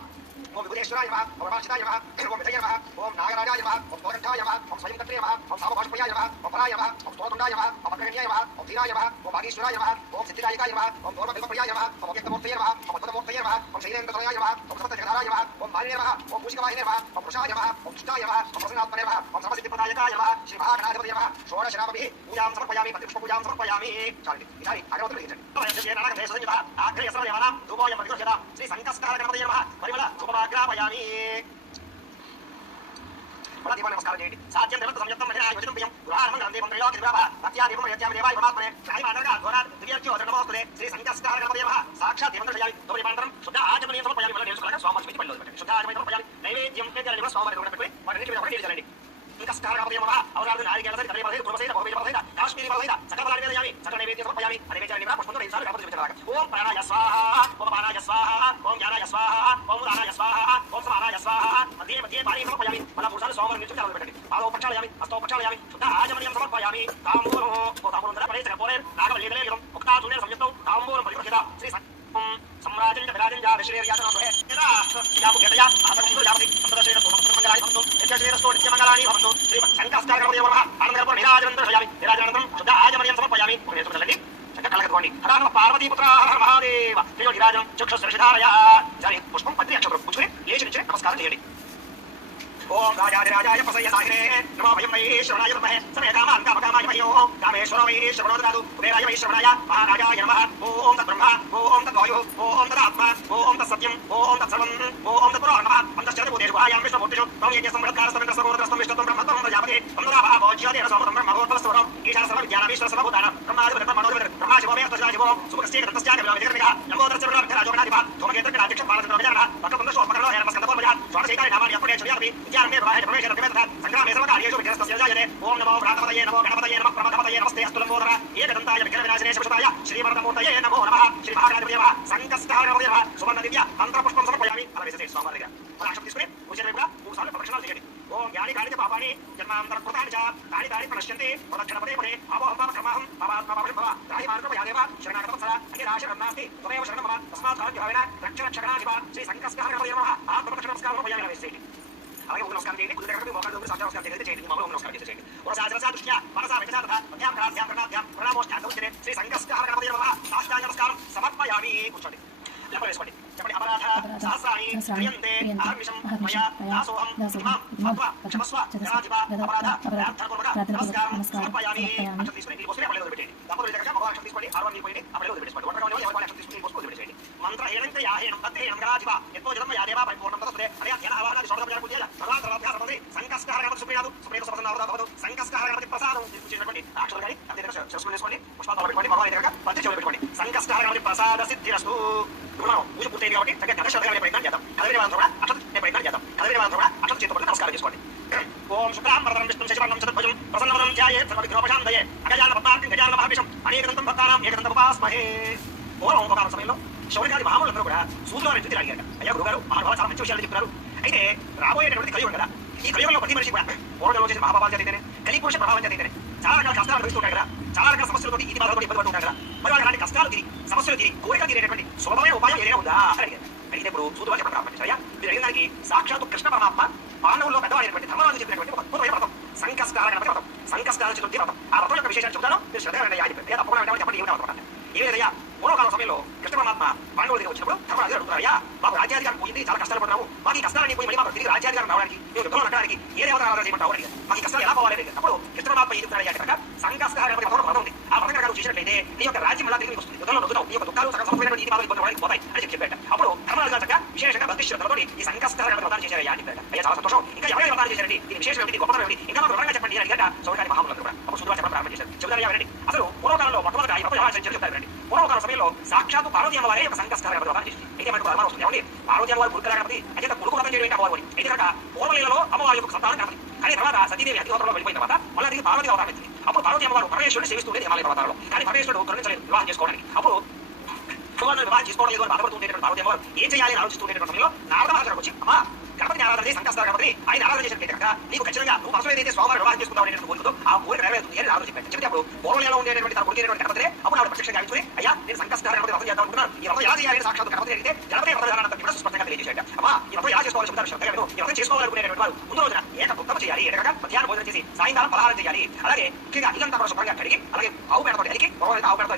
ओम विघ्नेश्वराय नमः ओम रमार्चिताय नमः ओम विजय नमः ओम नागराजाय नमः ओम स्तोरकंठाय नमः ओम स्वयंकर्त्रे नमः ओम सामभाषप्रियाय नमः ओम पराय नमः ओम स्तोरदुण्डाय नमः ओम अग्रगण्याय नमः ओम धीराय नमः ओम भागीश्वराय नमः ओम सिद्धिदायकाय नमः ओम गौरवदेवप्रियाय नमः ओम अव्यक्तमूर्तये नमः ओम अद्भुतमूर्तये नमः ओम शैलेन्द्रतनयाय नमः ओम सर्वतजगधाराय नमः ओम मालिने नमः ओम मूषिकवाहिने नमः ओम पुरुषाय नमः ओम दुष्टाय नमः ओम प्रसन्नात्मने नमः ओम सर्वसिद्धिप्रदायकाय नमः श्री महागणाधिपतये नमः षोडशनामभिः पूजां समर्पयामि प्रतिपुष्पपूजां समर्पयामि चालि इदानीं अगरबत्तुलु वेलिगिंचंడి आग्रहे सर्वदेवानां धूपोऽयं प्रतिगृह्यतां श्री संकष्टहरगणपतये नमः परिमल धूपमाग्रापयामि దీపాన్ని నమస్కారం చేయండి సాధ్యం దేవత సంయుక్తం మధ్య యోజనం ప్రియం గృహారంభం దేవం త్రైలోకి దివ్యాభ సత్యా దీపం యత్యామి దేవాయ పరమాత్మనే శ్రీ మానవగా ఘోరాత్ దివ్యర్చో నమోస్తుతే శ్రీ సంకష్టహర గణపతయ నమః సాక్షాత్ దేవం దర్శయామి తోరి పాంతరం శుద్ధ ఆచమనీయం సమర్పయామి వల్ల తెలుసుకోవాలి స్వామి స్మితి పల్లి పెట్టండి శుద్ధ ఆచమనీయం సమర్పయామి నైవేద్యం పేదల స్వామి కూడా పెట్టుకొని వాటిని మీద ఒకటి చేయండి సంకష్టహర గణపతయ నమః అవరాధన నారికేళ కరే పరదే పూర్వసైత భోగేయ పరదేత కాశ్మీరీ పరదేత సకల బలాని వేదయామి సకల నైవేద్యం సమర్పయామి నైవేద్యాన్ని కూడా పుష్పంతో ఇన్సాలు గణపతి విచారక ఓం ప్రాణాయ స్వాహా ఓం అపానాయ స్వాహా ఓం జ్ఞానాయ స్వాహా ఓం ఉదానాయ స్వాహా ఓం సమానాయ స్వాహా మధ్య మధ్య పాని సమర్పయామి మళ్ళా మూడుసార్లు స్వామిని నిల్చుని పెట్టండి పాదో పక్షాలయామి హస్తో పక్షాలయామి శుద్ధ ఆచమనీయం సమర్పయామి తాంబూలం ఓ తాంబూలం పరేచక పోలేర్ నాగవల్లీదలేయం ముక్తాసూర్య సంయుక్తం తాంబూలం పరిగృహ్యత శ్రీ सम्राजं विराजं जा विश्रेर्यासनं भवे यदा यामुखेतया आसनं जामति संपदशेन सोममंगलानि भवन्तु यज्ञशेन सोनित्यमंगलानि भवन्तु श्री शङ्करस्तारगणपतये नमः आनन्दकर्पूर नीराजनं दर्शयामि नीराजनं शुद्ध आचमनीयं समर्पयामि पुण्यसुमलि शङ्करकलकत्वाणि हर नमः पार्वतीपुत्र हर महादेव तेजो नीराजं चक्षुस्रशिधारया जानि पुष्पं पत्रि अक्षरं पुष्पे येचिनिचे नमस्कारं చేయండి ओम राजाधिराजाय प्रसयसाहिरे नमो भयं वै श्रवणाय नमः समय कामान् कामकामाय मह्यो कामेश्वरो वै श्रवणो ददातु कुबेराय वै श्रवणाय महाराजाय नमः ओम तद्ब्रह्मा ओम तद्वायुः ओम तदात्मा ओम तत्सत्यम् ओम तत्सर्वम् ओम तत्पुरो नमः पञ्चश्चतुर्भुतेषु भायां विष्णुमूर्तिषु त्वं यज्ञसंवृत्कारस्तमिन्द्रसर्वोदरस्तं विष्णुत्वं ब्रह्मत्वं प्रजापते तन्द्राभावोज्योतिः सर्वतं ब्रह्मभूतस्तुरम् ईशान सर्वविद्यानामीश्वरसर्वभूतानां ब्रह्मादिपतिर्ब्रह्मणोदिपतिर् ब्रह्माशिवोमेव तस्याशिवो सुमुखस्येन तस्यादिविलोकजगन्निकः नमोदरश्चर्वणाभिराजोगणाधिपः धूमकेतुर्गणाध्यक्षं पालचन्द्रविचारणः भक्तपुन्दशोत्मकर्णो हेरमस्कन्दपूर्वजः षोडशैकानि नामानि अपणे चुर्यापि विद्यारम्भे प्रवाहे प्रवेशेन प्रवेशः संग्रामे सर्वकार्येषु विघ्नस्तस्य जायते ओम नमो भ्रातपतये नमो गणपतये नमः प्रमथपतये नमस्ते अस्तु लम्बोदर एकदन्ताय विघ्नविनाशिने शिवसुताय श्रीवरदमूर्तये नमो नमः श्री महागणाधिपतये नमः संकष्टहरगणपतये नमः सुवर्णदिव्य मन्त्रपुष्पं समर्पयामि अलवेशते स्वामी దగ్గర పరాక్షం తీసుకుని పూజనైపుగా మూడుసార్లు ప్రదక్షిణాలు చేయండి ఓం జ్ఞాని కాళిత పాపాని జన్మాంతరకృతాని చ తాని తాని ప్రణశ్యంతి ప్రదక్షిణపదే పదే అపోహం పాప కర్మాహం పాపాత్మపాపం భవ రాహి మార్గం యాదేవ శరణాగతవత్సల అన్యరాశరణం నాస్తి త్వమేవ శరణం మమ తస్మాత్ భాగ్యభావేన రక్షణక్షగణాధిప శ్రీ సంకష్టహరగణపతయే నమః ఆత్మరక్షణ నమస్కారం సమర్పయామి अलवेशते అలాగే ఒక నమస్కారం చేయండి కుదిరే కట్టి మోకాళ్ళ దగ్గర సాక్షాత్ నమస్కారం చేయండి మామూలు నమస్కారం చేయండి ఒక శాస్త్ర దృష్ట్యా మనసా విచార తథా మధ్యాం కరాధ్యాం కరణాధ్యాం ప్రణామోష్ఠాం దౌర్జనే శ్రీ సంకష్టహరగణపతయే నమః సాష్టాంగ నమస్కారం సమర్పయామి కూర్చోండి లెప్ప వేసుకోండి చెప్పండి అపరాధ సహస్రాణి క్రియంతే అహర్నిశం మయా దాసోహం ఇమాం మత్వ క్షమస్వ జనాధిప అపరాధ ప్రార్థనపూర్వక నమస్కారం సమర్పయామి అక్షరం తీసుకుని ఈ పోసుకుని అపలే వదిలిపెట్టండి తప్పదు దగ్గర మగ అక్షరం తీసుకొని ఆరు నీళ్ళు పోయి అపలే వదిలిపెట్టండి ఒంటరిగా ఎవరి అక్షరం తీసుకుని ఈ పోసుకు వదిలిపెట్టండి మంత్ర ఏనంతే యాహేనం తత్తేనం గణాధిప ఎత్తో జన్మ యాదేవా పరిపూర్ణం తదస్తే అనే ధ్యాన ఆవాహనాది షోడశోపచార పూజ సర్వాంతరాభ్యాసపదే సంకష్టహర గణపతి సుప్రీనాథు సుప్రీత సమసనావృత భవతు సంకష్టహర గణపతి ప్రసాదం చేసినటువంటి అక్షరం గాని అంతే దగ్గర చేసుకుని వేసుకోండి పుష్పాలు పెట్టుకోండి మగవారి దగ్గర పత్తి చెవులు పెట్టుకోండి సంకష్టహర గణపతి ప్రసాద సిద్ధిరస్తు పూజ పూర్తయింది కాబట్టి దగ్గర ఘనశ్రద్ధగా ప్రయత్నం చేద్దాం కదలిన వాళ్ళతో కూడా అక్షత ప్రయత్నం చేద్దాం కదలిన వాళ్ళతో కూడా అక్షత చేతులు నమస్కారం చేసుకోండి ఓం శుక్లాం వరదరం విష్ణుం శశివర్ణం చతుర్భుజం ప్రసన్నవదనం ధ్యాయేత్ సర్వవిఘ్నోపశాంతయే అగజానన పద్మార్కం గజానన మహావిషం అనేకదంతం భక్తానాం ఏకదంతం ఉపాస్మహే పూర్వం ఒక సమయంలో శౌర్యాది మహాములందరూ కూడా సూర్యుల నుంచి అడిగారు అయ్యా గురుగారు మహానుభావ చాలా మంచి విషయాలు చెప్తున్నారు అయితే రాబోయేటటువంటి కలియుగం కదా ఈ కలియుగంలో ప్రతి మనిషి కూడా పూర్వంలో చేసిన మహాభావాలు చదివితేనే కలిపురుష ప్రభావం చదివితేనే చాలా రకాల కష్టాలు అనుభవిస్తుంటారు కదా చాలా రకాల సమస్యలతో ఇది బాధతో ఇబ్బంది పడుతుంటారు కదా మరి అలాంటి కష్టాలు తీరి సమస్యలు తీరి కోరిక తీరేటటువంటి సులభమైన ఉపాయం ఏదైనా ఉందా అని అడిగారు అడిగితే ఇప్పుడు సూదుగా చెప్పడం ప్రారంభించారు మీరు అడిగిన దానికి సాక్షాత్తు కృష్ణ పరమాత్మ పాండవుల్లో పెద్దవాడైనటువంటి ధర్మరాజు చెప్పినటువంటి ఒక అద్భుతమైన వ్రతం సంకష్టహర గణపతి వ్రతం సంకష్టహర చతుర్థి వ్రతం ఆ వ్రతం యొక్క విశేషాలు చెప్తాను మీరు శ్రద్ధగా చెప్పండి తప్పకుండా చెప్పండి ఏమిటో వ్రతం ఏదైనా పూర్వకాల సమయంలో కృష్ణ పరమాత్మ పాండవుల దగ్గర వచ్చినప్పుడు ధర్మరాజు అడుగుతున్నారయ్యా మాకు రాజ్యాధికారం పోయింది చాలా కష్టాలు పడుతున్నాము మాకు ఈ కష్టాలని పోయి మళ్ళీ మాకు తిరిగి రాజ్యాధికారం రావడానికి మేము యుద్ధంలో నడడానికి ఏ దేవత ఆరాధన చేయమంటావు అడిగారు మాకు ఈ కష్టాలు ఎలా పోవాలి అప్పుడు కృష్ణ పరమాత్మ ఏం చెప్తున్నారయ్యా కనుక సంకష్టహర గణపతి వ్రతం ఉంది ఆ వ్రతం కనుక చూసినట్లయితే నీ యొక్క రాజ్యం ఎలా తిరిగి వస్తుంది యుద్ధంలో నొక్కుతావు నీ యొక్క దుఃఖాలు సగం సమస్యమైన ఈ బాధలు ఇబ్బంది పోతాయి అని చెప్పాడు అప్పుడు ధర్మరాజు గారు విశేషంగా భక్తి శ్రద్ధలతో ఈ సంకష్టహర గణపతి వ్రతాన్ని చేశారయ్యా అని చెప్పాడు అయ్యా చాలా సంతోషం ఇంకా ఎవరైనా వ్రతాన్ని చేశారండి ఇది విశేషం ఏమిటి గొప్పతనం ఏమిటి ఇంకా మాకు వివరంగా చెప్పండి అని అడిగాక సౌకర్యాన్ని మహాములందరూ కూడా అప్పుడు సులువుగా చెప్పడం ప్రారంభం చేశారు చెబుతారు ఎవరండి అసలు పూర్వకాలంలో మొట్టమొదటి ఈ వ్రతం ఎలా చెప్తారు పూర్వకాల సమయంలో సాక్షాత్తు పార్వతీ అమ్మవారే ఒక సంకష్టకర గణపతి చేసింది. అయితే మనకు అనుమానం వస్తుంది ఏమండి పార్వతీ అమ్మవారు గురుకల గణపతి అయితే కొడుకు వ్రతం చేయడం అమ్మవారు అయితే కనుక పూర్వలీలలో అమ్మవారి యొక్క సంతానం గణపతి కానీ తర్వాత సతీదేవి అతివతంలో వెళ్ళిపోయిన తర్వాత మళ్ళీ తిరిగి పార్వతి అవతారం ఎత్తింది. అప్పుడు పార్వతీ అమ్మవారు పరమేశ్వరుడు సేవిస్తుండేది హిమాలయ పర్వతాలలో కానీ పరమేశ్వరుడు కరుణించలేదు వివాహం చేసుకోవడానికి. అప్పుడు వివాహం చేసుకోవడం లేదు అని బాధపడుతుండేటువంటి పార్వతీ అమ్మవారు ఏం చేయాలి అని ఆలోచిస్తుండేటువంటి సమయంలో నారద మహర్షి వచ్చి అమ్మా గణపతి ఆరాధన చేసి సంకష్టకర గణపతి ఆయన ఆరాధన చేసినట్లయితే కనుక నీకు ఖచ్చితంగా నువ్వు మనసులో ఏదైతే స్వామివారి వివాహం చేసుకుంటావు అనేటువంటి కోరికతో ఆ కోరిక నెరవేరుతుంది అని ఆలోచన చెప్పారు. చెప్తే అప్పుడు పూర్వలీలలో ఉండేటువంటి తన కొడుకునేటువంటి గణపతినే అప్పుడు ఆవిడ ప్రత్యక్షంగా గావించుకుని అయ్యా నేను సంకష్టకర గణపతి వ్రతం చేద్దాం అనుకున్నాను ఈ వ్రతం ఎలా చేయాలని సాక్షాత్ గణపతి అడిగితే గణపతి వ్రత విధానాన్ని కూడా స్పష్టంగా తెలియజేశాడు. అమ్మా ఈ వ్రతం ఎలా చేసుకోవాలో చెప్తారు శ్రద్ధగా విను. ఈ వ్రతం చేసుకోవాలనుకునేటువంటి వారు ముందు రోజున ఏక ఉత్తమ చేయాలి ఎడగక మధ్యాహ్నం భోజనం చేసి సాయంకాలం పలహారం చేయాలి. అలాగే ముఖ్యంగా ఇల్లంతా కూడా శుభ్రంగా కడిగి అలాగే ఆవు పేడతో అలికి ఆవు పేడతో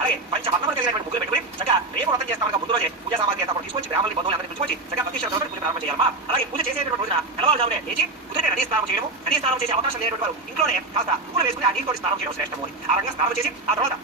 అలాగే పంచవర్ణములు కలిగినటువంటి ముగ్గులు పెట్టుకుని చక్కగా రేపు వ్రతం చేస్తాం ముందు రోజే పూజా సామాగ్రి అంతా కూడా తీసుకొచ్చి బ్రాహ్మణులు బంధువులందరినీ తీసుకొచ్చి చక్కగా భక్తిశ్వరులతో పూజ ప్రారంభం చేయాలమ్మా. అలాగే పూజ చేసేటువంటి రోజున తెల్లవారుజామునే లేచి ఉదయం నదీ స్నానం చేయడం నదీ స్నానం చేసే అవకాశం లేనటువంటి వారు ఇంట్లోనే కాస్త ఉప్పులు వేసుకుని ఆ నీటితో స్నానం చేయడం శ్రేష్టము. ఆ రకంగా స్నానం చేసి ఆ తర్వాత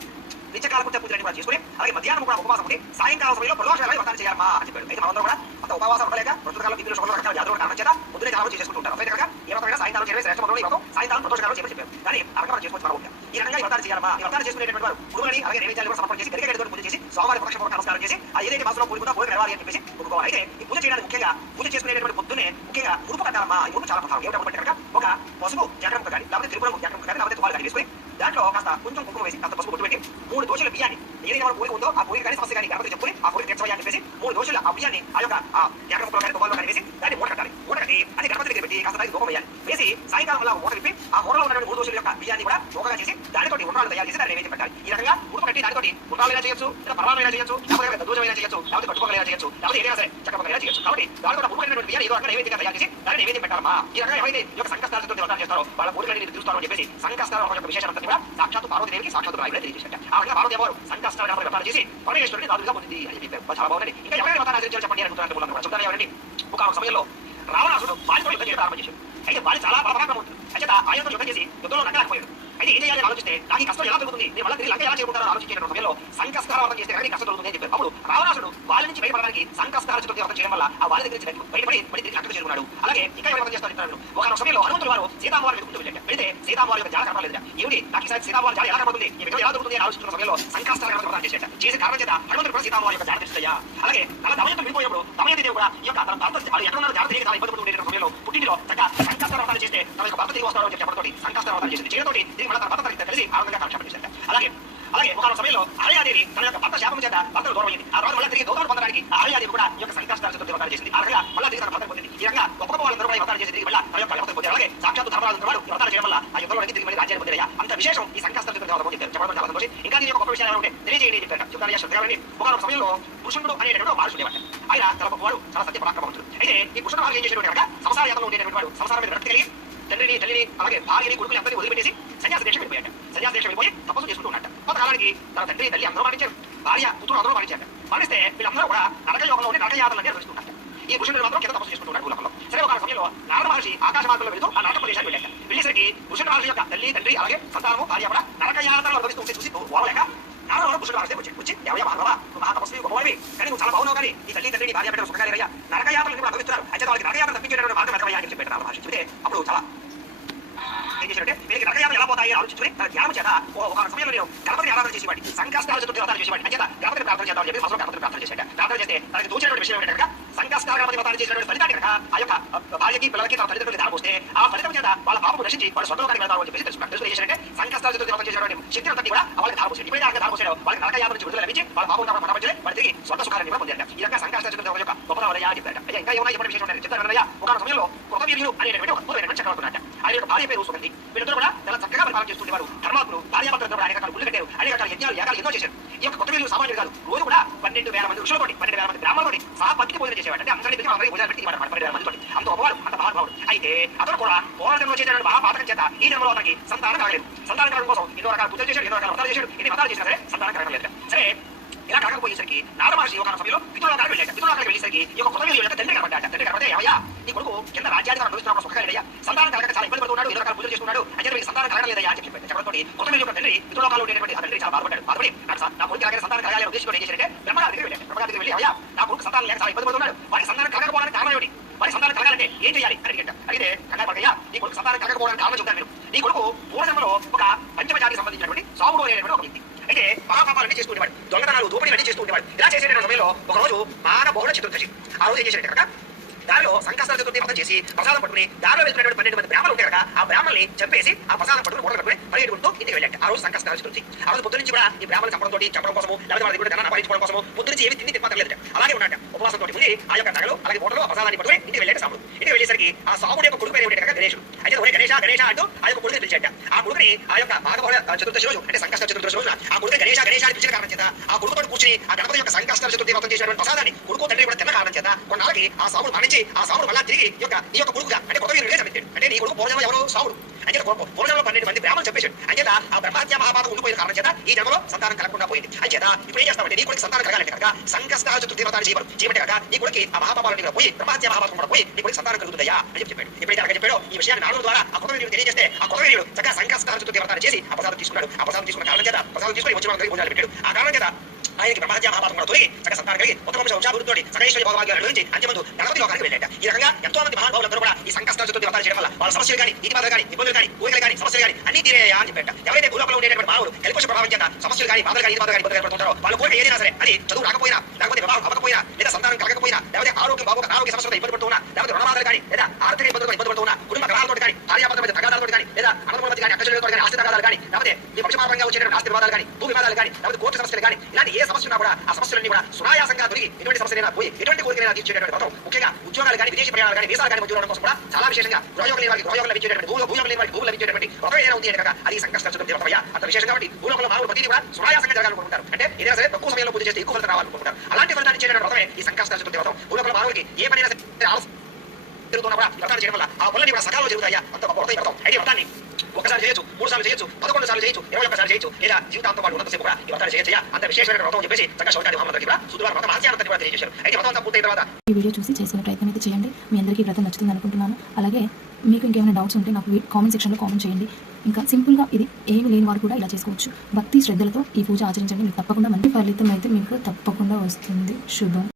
నిత్యకాల పూజలు కూడా చేసుకుని అలాగే మధ్యాహ్నం కూడా ఉపవాసం ఉండి సాయంకాలం సమయంలో ప్రదోషాలు వ్రతాలు చేయాలమ్మా అని చెప్పాడు. అయితే మనందరూ కూడా అంత ఉపవాసం ఉండలేక ప్రస్తుతకాలం ఇందులో శుభ్ర రకాల జాతర కారణం చేత పొద్దునే చాలా చేసుకుంటూ ఉంటారు. అయితే కనుక ఏ వ్రతమైనా సాయంకాలం చేయడం శ్రేష్టం ఈ వ్రతం సాయంకాలం ప్రదోషకాలం చేయమని చెప్పారు. కానీ ఆ రకం చేసుకోవచ్చు మనం ఈ రకంగా వ్రతాలు చేయాలమ్మా. ఈ వ్రతాలు చేసుకునేటువంటి వారు గురువుని అలాగే నైవేద్యాలు కూడా సమర్పణ చేసి గరికతో పూజ చేసి స్వామి పక్ష నమస్కారం చేసి ఆ ఏదైతే మాసంలో పూజ నెరవాలి అని చెప్పేసి ఒప్పుకోవాలి. అయితే ఈ పూజ చేయడానికి ముఖ్యంగా పూజ చేసుకునేటువంటి పొద్దునే ముఖ్యంగా ఉరుపు కట్టాలమ్మా. ఈ ఉరుపు చాలా ప్రధానం. ఏమిటో బట్టి కనుక ఒక పసుపు జగడం కానీ లేకపోతే త్రిపురం జగడం కానీ లేకపోతే తువాలు కానీ వేసుకుని దాంట్లో కాస్త కొంచెం కుంకుమ వేసి కాస్త పసుపు బొట్టు పెట్టి 3 దోశల బియ్యాన్ని ఏదైతే మన కోరిక ఉందో ఆ కోరిక కానీ సమస్య కానీ గణపతి చెప్పుకుని ఆ కోరిక తెచ్చవయ్యా అని చెప్పేసి 3 దోశల ఆ బియ్యాన్ని ఆ యొక్క జగడంలో కానీ తువాల్లో కానీ వేసి దాన్ని మూట కట్టాలి. మూట కట్టి అది గణపతి దగ్గర పెట్టి కాస్త దూపం వేయాలి. వేసి సాయంకాలం వల్ల మూట విప్పి ఆ మూటలో ఉన్నటువంటి 3 దోశల యొక్క బియ్యాన్ని కూడా దూకగా చేసి దానితోటి ఉండ్రాలు తయారు చేసి దాన్ని నైవేద్యం పెట్టాలి. ఈ రకంగా ఉడుపు కట్టి దానితోటి ఉండ్రాలైనా చేయొచ్చు లేదా పరమాలైనా చేయొచ్చు లేకపోతే దోషమైనా చేయొచ్చు లేకపోతే కట్టుకోగలైనా చేయొచ్చు లేకపోతే ఏదైనా సరే చక్కగా చేయొచ్చు. కాబట్టి దానితో ఉడుకున్నటువంటి బియ్యాన్ని ఏదో అక్కడ నైవేద్యంగా తయారు చేసి దాన్ని నైవేద్యం పెట్టాలమ్మా. ఈ రకంగా ఎవరైతే ఈ యొక్క సంకష్టాలతో వ్రతాలు చేస్తారో వాళ్ళ కోరికలను తీరుస్తారో అని చెప్పేసి సంకష్టాల యొక్క విశేషం కూడా సాక్షాత్తు పార్వతీదేవికి సాక్షాత్తు రాయుడే తెలియజేశారు. ఆ రకంగా పార్వతీ అమ్మవారు సంకష్టాల వ్రతాలు చేసి పరమేశ్వరుని దాదుగా పొందింది అని చెప్పారు. చాలా బాగుంది. ఇంకా ఎవరైనా వ్రతాలు ఆచరించాలి చెప్పండి అనుకుంటున్నారు చెప్తాను. ఎవరండి ఒక సమయంలో రావణాసుడు బాలితో యుద్ధం చేయడం ప్రారంభం చేశాడు. అయితే బాలి చాలా బలపరాక్రమం ఉంటుంది. అయితే ఆయనతో యుద్ధం చేసి యుద్ధంలో నగ్గలేకపోయాడు. అయితే ఏం చేయాలని ఆలోచిస్తే నాకు ఈ కష్టం ఎలా దొరుకుతుంది నేను మళ్ళీ తిరిగి లంక ఎలా చేరుకుంటారో ఆలోచించిన సమయంలో సంకష్టాల వ్రతం చేస్తే కనుక కష్టం దొరుకుతుంది అని చెప్పారు. అప్పుడు రావణాసుడు వాళ్ళ నుంచి బయటపడడానికి సంకష్టాల చతుర్థి వ్రతం చేయడం వల్ల ఆ వాళ్ళ దగ్గర నుంచి బయటపడి తిరిగి లంకకు చేరుకున్నాడు. అలాగే ఇంకా ఎవరు వ్రతం చేస్తారు ఒక సమయంలో హనుమంతుడు వారు సీతామ్మవారు వెతుకుంటూ వెళ్ళాడు. వెళితే సీతామ్మవారి యొక్క జాడ కనపడలేదు. ఏమిటి నాకు ఈసారి సీతామ్మవారి జాడ ఎలా కనపడుతుంది ఈ విధంగా ఎలా దొరుకుతుంది అని ఆలోచిస్తున్న సమయంలో సంకష్టాల వ్రతం చేసేట చేసి కారణం చేత హనుమంతుడు కూడా సీతామ్మవారి యొక్క జాడ తెలుస్తాయా. అలాగే అలా దమయంతో విడిపోయేప్పుడు దమయంతి దేవి కూడా ఈ యొక్క తన భర్త ఎక్కడ జాడ తిరిగి చాలా ఇబ్బంది పడుతుండే సమయంలో పుట్టింటిలో చక్కగా సంకష్టాల వ్రతాలు చేస్తే తన యొక్క భర్త తిరిగి వస్తాడో అని చెప్పడంతో సంకష్టాల వ్రతాలు చేసింది. చేయడంతో తిరిగి మన భర్త కలిసి ఆనందంగా కాలక్షేపం చేశారు. అలాగే ఒక సమయంలో ఆర్యాదేవి తన యొక్క భర్త శాపం చేత భర్తను దూరం అయింది. ఆ తర్వాత మళ్ళీ తిరిగి దూరం పొందడానికి ఆర్యాదేవి కూడా ఈ యొక్క సంకష్టాల చతుర్థి వ్రతాలు చేసింది. ఆ రకంగా మళ్ళీ తిరిగి తన భర్తను పొందింది. ఈ రకంగా గొప్ప వాళ్ళందరూ కూడా వ్రతాలు చేసి తిరిగి మళ్ళీ తన యొక్క భర్తను పొందారు. అలాగే సాక్షాత్తు ధర్మరాజు వారు వ్రతాలు చేయడం వల్ల ఆ యుద్ధంలో తిరిగి మళ్ళీ రాజ్యాన్ని పొందారయ్యా. అంత విశేషం ఈ సంకష్టాల చతుర్థి వ్రతం చెప్పారు. చెప్పడం చాలా సంతోషం. ఇంకా దీని యొక్క గొప్ప విషయాలు ఉంటే తెలియజేయండి చెప్పారు. చెప్తాను శ్రద్ధగా. ఒక సమయంలో పురుషుడు అనేటువంటి మహర్షి ఉండేవాడు. ఆయన చాలా గొప్పవాడు, చాలా సత్య పరాక్రమవంతుడు. అయితే ఈ పురుషుడు మహర్షి ఏం చేసేటువంటి కనుక సంసార యాత్రలో ఉండేటువంటి వాడు సంసారం మీద విరక్తి కలిగి తల్లిని అలాగే భార్యని కొడుకుని అందరినీ వదిలిపెట్టేసి సన్యాస దీక్ష వెళ్ళిపోయాడు. సన్యాస దీక్ష వెళ్ళిపోయి తపస్సు చేసుకుంటూ ఉన్నట్టు. కొంతకాలానికి తన తల్లి అందరూ మరణించారు. భార్య పుత్రులు అందరూ మరణించారు. మరణిస్తే వీళ్ళందరూ కూడా నరక యోగంలో ఉండి నరక యాత్రలు నిర్వహిస్తున్నారు. ఈ పురుషుడు మాత్రం కింద తపస్సు చేసుకుంటున్నాడు భూలోకంలో. సరే ఒక సమయంలో నారద మహర్షి ఆకాశ మార్గంలో వెళ్తూ ఆ నరక ప్రదేశానికి వెళ్ళాక వెళ్ళేసరికి పురుషుడు మహర్షి యొక్క తండ్రి అలాగే సంతానము భార్య కూడా నరక యాత్రలు అనుభవిస్తూ ఉంటే చూసి ఓవలేక నారద పురుషుడు మహర్షి వచ్చి ఎవరయ్యా మహానుభావ నువ్వు మహాతపస్వి గొప్పవాడివి కానీ నువ్వు చాలా బాగున్నావు కానీ ఈ తండ్రి భార్య పెట్టడం సుఖంగా లేరయ్యా నరక యాత్రలు కూడా అనుభవిస్తున్నారు. అయితే వాళ్ళకి నరక యాత్ర తప్పించేటువంటి మార్గం ఎక్కడయ్యా అని చెప్పాడు నారద మహర్షి. చెబితే అప్పుడు చాలా ఏం చేశాడంటే వీరికి నరకయాత్ర ఎలా పోతాయి ఆలోచించుకుని తన ధ్యానం చేత ఒక సమయంలో నేను గణపతిని ఆరాధన చేసేవాడి సంకష్టాల చతుర్థి వ్రతాలు చేసేవాడి అంచేత గణపతిని ప్రార్థన చేద్దామని చెప్పి మనసులో గణపతిని ప్రార్థన చేశాడు. ప్రార్థన చేస్తే తనకి తోచినటువంటి విషయం ఏంటంటే సంకష్టాల గణపతి వ్రతాలు చేసినటువంటి ఫలితాన్ని కనుక ఆ యొక్క భార్యకి పిల్లలకి తన తల్లిదండ్రులు ధ్యానం పోస్తే ఆ ఫలితం చేత వాళ్ళ పాపము నశించి వాళ్ళ స్వర్గలోకానికి వెళ్తారు అని చెప్పి తెలుసుకున్నాడు. తెలుసు ఏం చేశాడంటే సంకష్టాల చతుర్థి వ్రతం చేసినటువంటి శక్తి అంతా కూడా వాళ్ళకి ధ్యానం పోసాడు. ఇప్పుడైతే ధ్యానం పోసాడు వాళ్ళకి నరకయాత్ర నుంచి విడుదల లభించి వాళ్ళ పాపం పడవచ్చలే వాడి తిరిగి స్వర్గ సుఖాన్ని కూడా పొందారు. ఈ రకంగా సంకష్టాల చతుర్థి వ్రతం యొక్క గొప్ప వలయ అని చెప్పారు. అయితే ఇంకా ఏమైనా చెప్పిన విషయం చెప్తారు. ఒక సమయంలో కృతవీర్యులు అనేటువంటి ఒక అద్భుతమైనటువంటి చక్రవర్తి ఉన్నట్టు. ఆయన యొక్క భార్య పేరు సుగంధి. వీళ్ళందరూ కూడా చాలా చక్కగా పరిపాలన చేస్తుండేవారు. ధర్మాత్ములు భార్యాభర్తలు అనేక రకాల గుళ్ళు కట్టారు. అనేక రకాల యజ్ఞాలు యాగాలు ఎన్నో చేశారు. ఈ యొక్క కృతవీర్యులు సామాన్యులు కాదు. రోజు కూడా 12,000 మంది ఋషులతోటి 12,000 మంది బ్రాహ్మణులతోటి సహా పత్తికి భోజనం చేసేవాడు. అంటే అందరినీ భోజనం పెట్టి 12,000 మందితోటి అంత గొప్పవాడు, అంత మహానుభావుడు. అయితే అతను కూడా పోరాటంలో చేసేటువంటి మహాపాతకం చేత ఈ జన్మలో మనకి సంతానం కలగలేదు. సంతానం కలగడం కోసం ఎన్నో రకాల పూజలు చేశాడు, ఎన్నో రకాల వ్రతాలు చేశాడు. ఎన్ని వ్రతాలు చేసినా సరే సంతానం కలగలేదు. సరే ఇలా కలగకపోయేసరికి నారద మహర్షి ఒక సమయంలో పితృలోకానికి వెళ్ళాడు. పితృలోకానికి వెళ్ళేసరికి ఈ యొక్క కృతవీర్యుల యొక్క తండ్రి కనబడ్డాడు. తండ్రి కనబడితే ఏమయ్యా నీ కొడుకు కింద రాజ్యాధికారం అనుభవిస్తున్నప్పుడు సుఖంగా లేదయ్యా, సంతానం కలగక చాలా ఇబ్బంది పడుతున్నాడు, ఎన్నో రకాల పూజలు చేస్తున్నాడు, అంటే మీకు సంతానం కలగలేదయ్యా అని చెప్పి చెప్పడంతో కృతవీర్యుల యొక్క తండ్రి పితృలోకాల్లో ఉండేటువంటి ఆ తండ్రి చాలా బాధపడ్డాడు. బాధపడి నా కొడుకు ఎలాగైనా సంతానం కలగాలని ఉద్దేశించి ఏం చేశాడంటే బ్రహ్మగారి దగ్గరికి వెళ్ళాడు. బ్రహ్మగారి దగ్గరికి వెళ్ళి అయ్యా నా కొడుకు సంతానం లేక చాలా ఇబ్బంది పడుతున్నాడు, వాడి సంతానం కలగకపోవడానికి కారణం ఏమిటి, వాడి సంతానం కలగాలంటే ఏం చేయాలి అని అడిగాడు. అడిగితే కంగారు పడయ్యా నీ కొడుకు సంతానం కలగకపోవడానికి కారణం చెప్తాను మీరు. నీ కొడుకు పూర్వజన్మలో ఒక పంచమ జాతికి సంబంధించినటువంటి సాముడు అనేటువంటి ఒక వ్యక్తి. అయితే మహాపాపాలన్నీ చేస్తూ ఉండేవాడు, దొంగతనాలు దోపిడీ అన్ని చేస్తూ ఉండేవాడు. ఇలా చేసేటువంటి సమయంలో ఒక రోజు మాన బహుళ చతుర్దశి. ఆ రోజు ఏం చేశారంటే కనుక దారిలో సంకష్టాల చతుర్థి వ్రతం చేసి ప్రసాదం పట్టుకుని దారిలో వెళ్తున్నటువంటి 12 మంది బ్రాహ్మణులు ఉంటారు కదా, ఆ బ్రాహ్మణుల్ని చంపేసి ఆ ప్రసాదం పట్టుకుని మూటలు కట్టుకుని పరిగెట్టుకుంటూ ఇంటికి వెళ్ళాడు. ఆ రోజు సంకష్టాల చతుర్థి. ఆ రోజు పొద్దు నుంచి కూడా ఈ బ్రాహ్మణ చంపడంతో చెప్పడం కోసము, లేకపోతే వాళ్ళ దగ్గర ధనాన్ని అపహరించుకోవడం కోసము పొద్దు నుంచి ఏమి తిండి తిప్పడం లేదు. అలాగే ఉన్నాడు ఉపవాసంతో ఉండి ఆ యొక్క నగలు అలాగే మూటలు ఆ ప్రసాదాన్ని పట్టుకుని ఇంటికి వెళ్ళాడు సాముడు. ఇంటికి వెళ్ళేసరికి ఆ సాముడు యొక్క కొడుకు పేరు ఏమిటి కనుక గణేశుడు. అయితే ఒరే గణేశ గణేశ అంటూ ఆ యొక్క కొడుకుని పిలిచాట. ఆ కొడుకుని ఆ యొక్క భాగబహుళ చతుర్దశి రోజు అంటే సంకష్ట చతుర్దశి రోజున ఆ కొడుకు గణేశ గణేశ అని పిలిచిన కారణం చేత ఆ కొడుకుతో కూర్చుని ఆ గణపతి యొక్క సంకష్టాల చతుర్థి వ్రతం చేసినటువంటి ప్రసాదాన్ని కొడుకు తండ్రి కూడా తిన్న కారణం చేత కొన్నాళ్ళకి ఆ సాముడు మరణించి ఆ సాముడు మళ్ళా తిరిగి ఈ యొక్క కొడుకుగా అంటే కొత్త వీరుడిగా చంపాడు. అంటే నీ కొడుకు పూర్వజన్మ ఎవరు సాముడు. అంటే పూర్వజన్మలో 12 మంది బ్రాహ్మణులు చంపేశాడు. అంచేత ఆ బ్రహ్మహత్య మహాపాతం ఉండిపోయిన కారణం చేత ఈ జన్మలో సంతానం కలగకుండా పోయింది. అంచేత ఇప్పుడు ఏం చేస్తామంటే నీ కొడుకు సంతానం కలగాలంటే కనుక సంకష్టాల చతుర్థి వ్రతాన్ని చేయమంటే కనుక నీ కొడుకు ఆ మహాపాపాలను కూడా పోయి బ్రహ్మహత్య మహాపాతం కూడా పోయి నీ కొడుకు సంతానం కలుగుతుందయ్యా అని చెప్పాడు. ఎప్పుడైతే అక్కడ చెప్పాడో ఈ విషయాన్ని నాలుగు ద్వారా ఆ కొత్త వీరుడు తెలియజేస్తే ఆ కొత్త వీరుడు చక్కగా సంకష్టాల చతుర్థి వ్రతాన్ని చేసి ఆ ప్రసాదం తీసుకున్నాడు. ఆ ప్రసాదం తీసుకున్న కారణం చేత ప్రసాదం తీసుకుని వచ్చిన వాళ్ళకి భోజనాలు పెట్టాడు. ఆ కారణం చేత ఆయనకి బ్రహ్మహత్య మహాపాతం కూడా తొలగి చక్కగా సంతానం కలిగి ఉత్తమ వంశాభివృద్ధితోటి సకలేశ్వరి భగవాన్ నుంచి అంత్యమందు గణపతి లోకానికి వెళ్ళాట. ఈ రకంగా ఎంతో మంది మహానుభావులందరూ కూడా ఈ సంకష్టాల చతుర్థి వ్రతాలు చేయడం వల్ల వాళ్ళ సమస్యలు కానీ నీతి బాధలు కానీ ఇబ్బందులు కానీ కోరికలు కానీ సమస్యలు కానీ అన్ని తీరేయా అని చెప్పాట. ఎవరైతే భూలోకంలో ఉండేటువంటి మానవులు కలిపోష ప్రభావం చేత సమస్యలు కానీ బాధలు కానీ నీతి బాధలు కానీ ఇబ్బందులు పడుతుంటారో వాళ్ళ కోరిక ఏదైనా సరే అది చదువు రాకపోయినా లేకపోతే వివాహం అవ్వకపోయినా లేదా సంతానం కలగకపోయినా లేకపోతే ఆరోగ్యం బాగోక ఆరోగ్య సమస్యలతో ఇబ్బంది పడుతున్నా లేకపోతే రుణబాధలు కానీ లేదా ఆర్థిక ఇబ్బందులు ఇబ్బంది పడుతున్నా కుటుంబ కలహాలతో కానీ భార్యాభర్తల మధ్య తగాదాలతో కానీ లేదా అన్నదమ్ముల కానీ అక్కచెల్లెలతో కానీ ఆస్తి తగాదాలు కానీ లేకపోతే ఈ వంశపారంగా వచ్చేటువంటి ఆస్తి వివాదాలు కానీ భూ వివాదాలు కానీ లేకపోతే కోర్టు సమస్యలు కానీ ఇలాంటి ఏ సమస్య ఉన్నా కూడా ఆ సమస్యలన్నీ కూడా సునాయాసంగా దొరికి ఎటువంటి సమస్యలైనా పోయి ఎటువంటి కోరికైనా తీర్చేటువంటి వ్రతం. ముఖ్యంగా ఉద్యోగాలు కానీ విదేశీ ప్రయాణాలు కానీ వీసాలు కానీ మంజూరు కోసం కూడా చాలా విశేషంగా గృహయోగం లేని వారికి గృహయోగం లభించేటువంటి భూయోగం లేని వారికి భూములు లభించేటువంటి వ్రతం ఏదైనా ఉంది అంటే అది సంకష్ట చతుర్థి వ్రతం. అంత విశేషం కాబట్టి భూలోకంలో మానవులు ప్రతిదీ కూడా సునాయాసంగా జరగాలనుకుంటారు. అంటే ఏదైనా సరే తక్కువ సమయంలో పూజ చేస్తే ఎక్కువ ఫలితం రావాలనుకుంటారు. అలాంటి ఫలితాన్ని ఇచ్చేటువంటి వ్రతమే ఈ సంకష్ట చతుర్థి వ్రతం. భూలోకంలో మానవులకి ఏ పనైనా సరే జరుగుతున్నా కూడా వ్రతాన్ని చేయడం వల్ల ఆ పనులన్నీ కూడా సకాలంలో జరుగుతాయా అంత గొప్ప వ్రతం. అయితే వ్రతాన్ని ఒకసారి చేయొచ్చు, 3 సార్లు చేయొచ్చు, 11 సార్లు చేయొచ్చు, 21 సార్లు చేయొచ్చు, లేదా జీవితాంతం పాటు ఉన్నంతసేపు కూడా ఈ వ్రతాన్ని చేయొచ్చా అంత విశేషమైన వ్రతం అని చెప్పేసి చక్కగా శౌర్యాది మహామంత్రికి కూడా శుద్ధవారం వ్రతం ఆచారాన్ని కూడా తెలియజేశారు. అయితే వ్రతం అంతా పూర్తయిన తర్వాత ఈ వీడియో చూసి చేసుకునే ప్రయత్నం అయితే చేయండి. మీ అందరికీ ఈ వ్రతం నచ్చుతుంది అనుకుంటున్నాను. అలాగే మీకు ఇంకేమైనా డౌట్స్ ఉంటే నాకు కామెంట్ సెక్షన్లో కామెంట్ చేయండి. ఇంకా సింపుల్గా ఇది ఏమి లేని వారు కూడా ఇలా చేసుకోవచ్చు. భక్తి శ్రద్ధలతో ఈ పూజ ఆచరించండి. మీకు తప్పకుండా మంచి ఫలితం అయితే మీకు తప్పకుండా వస్తుంది. శుభం.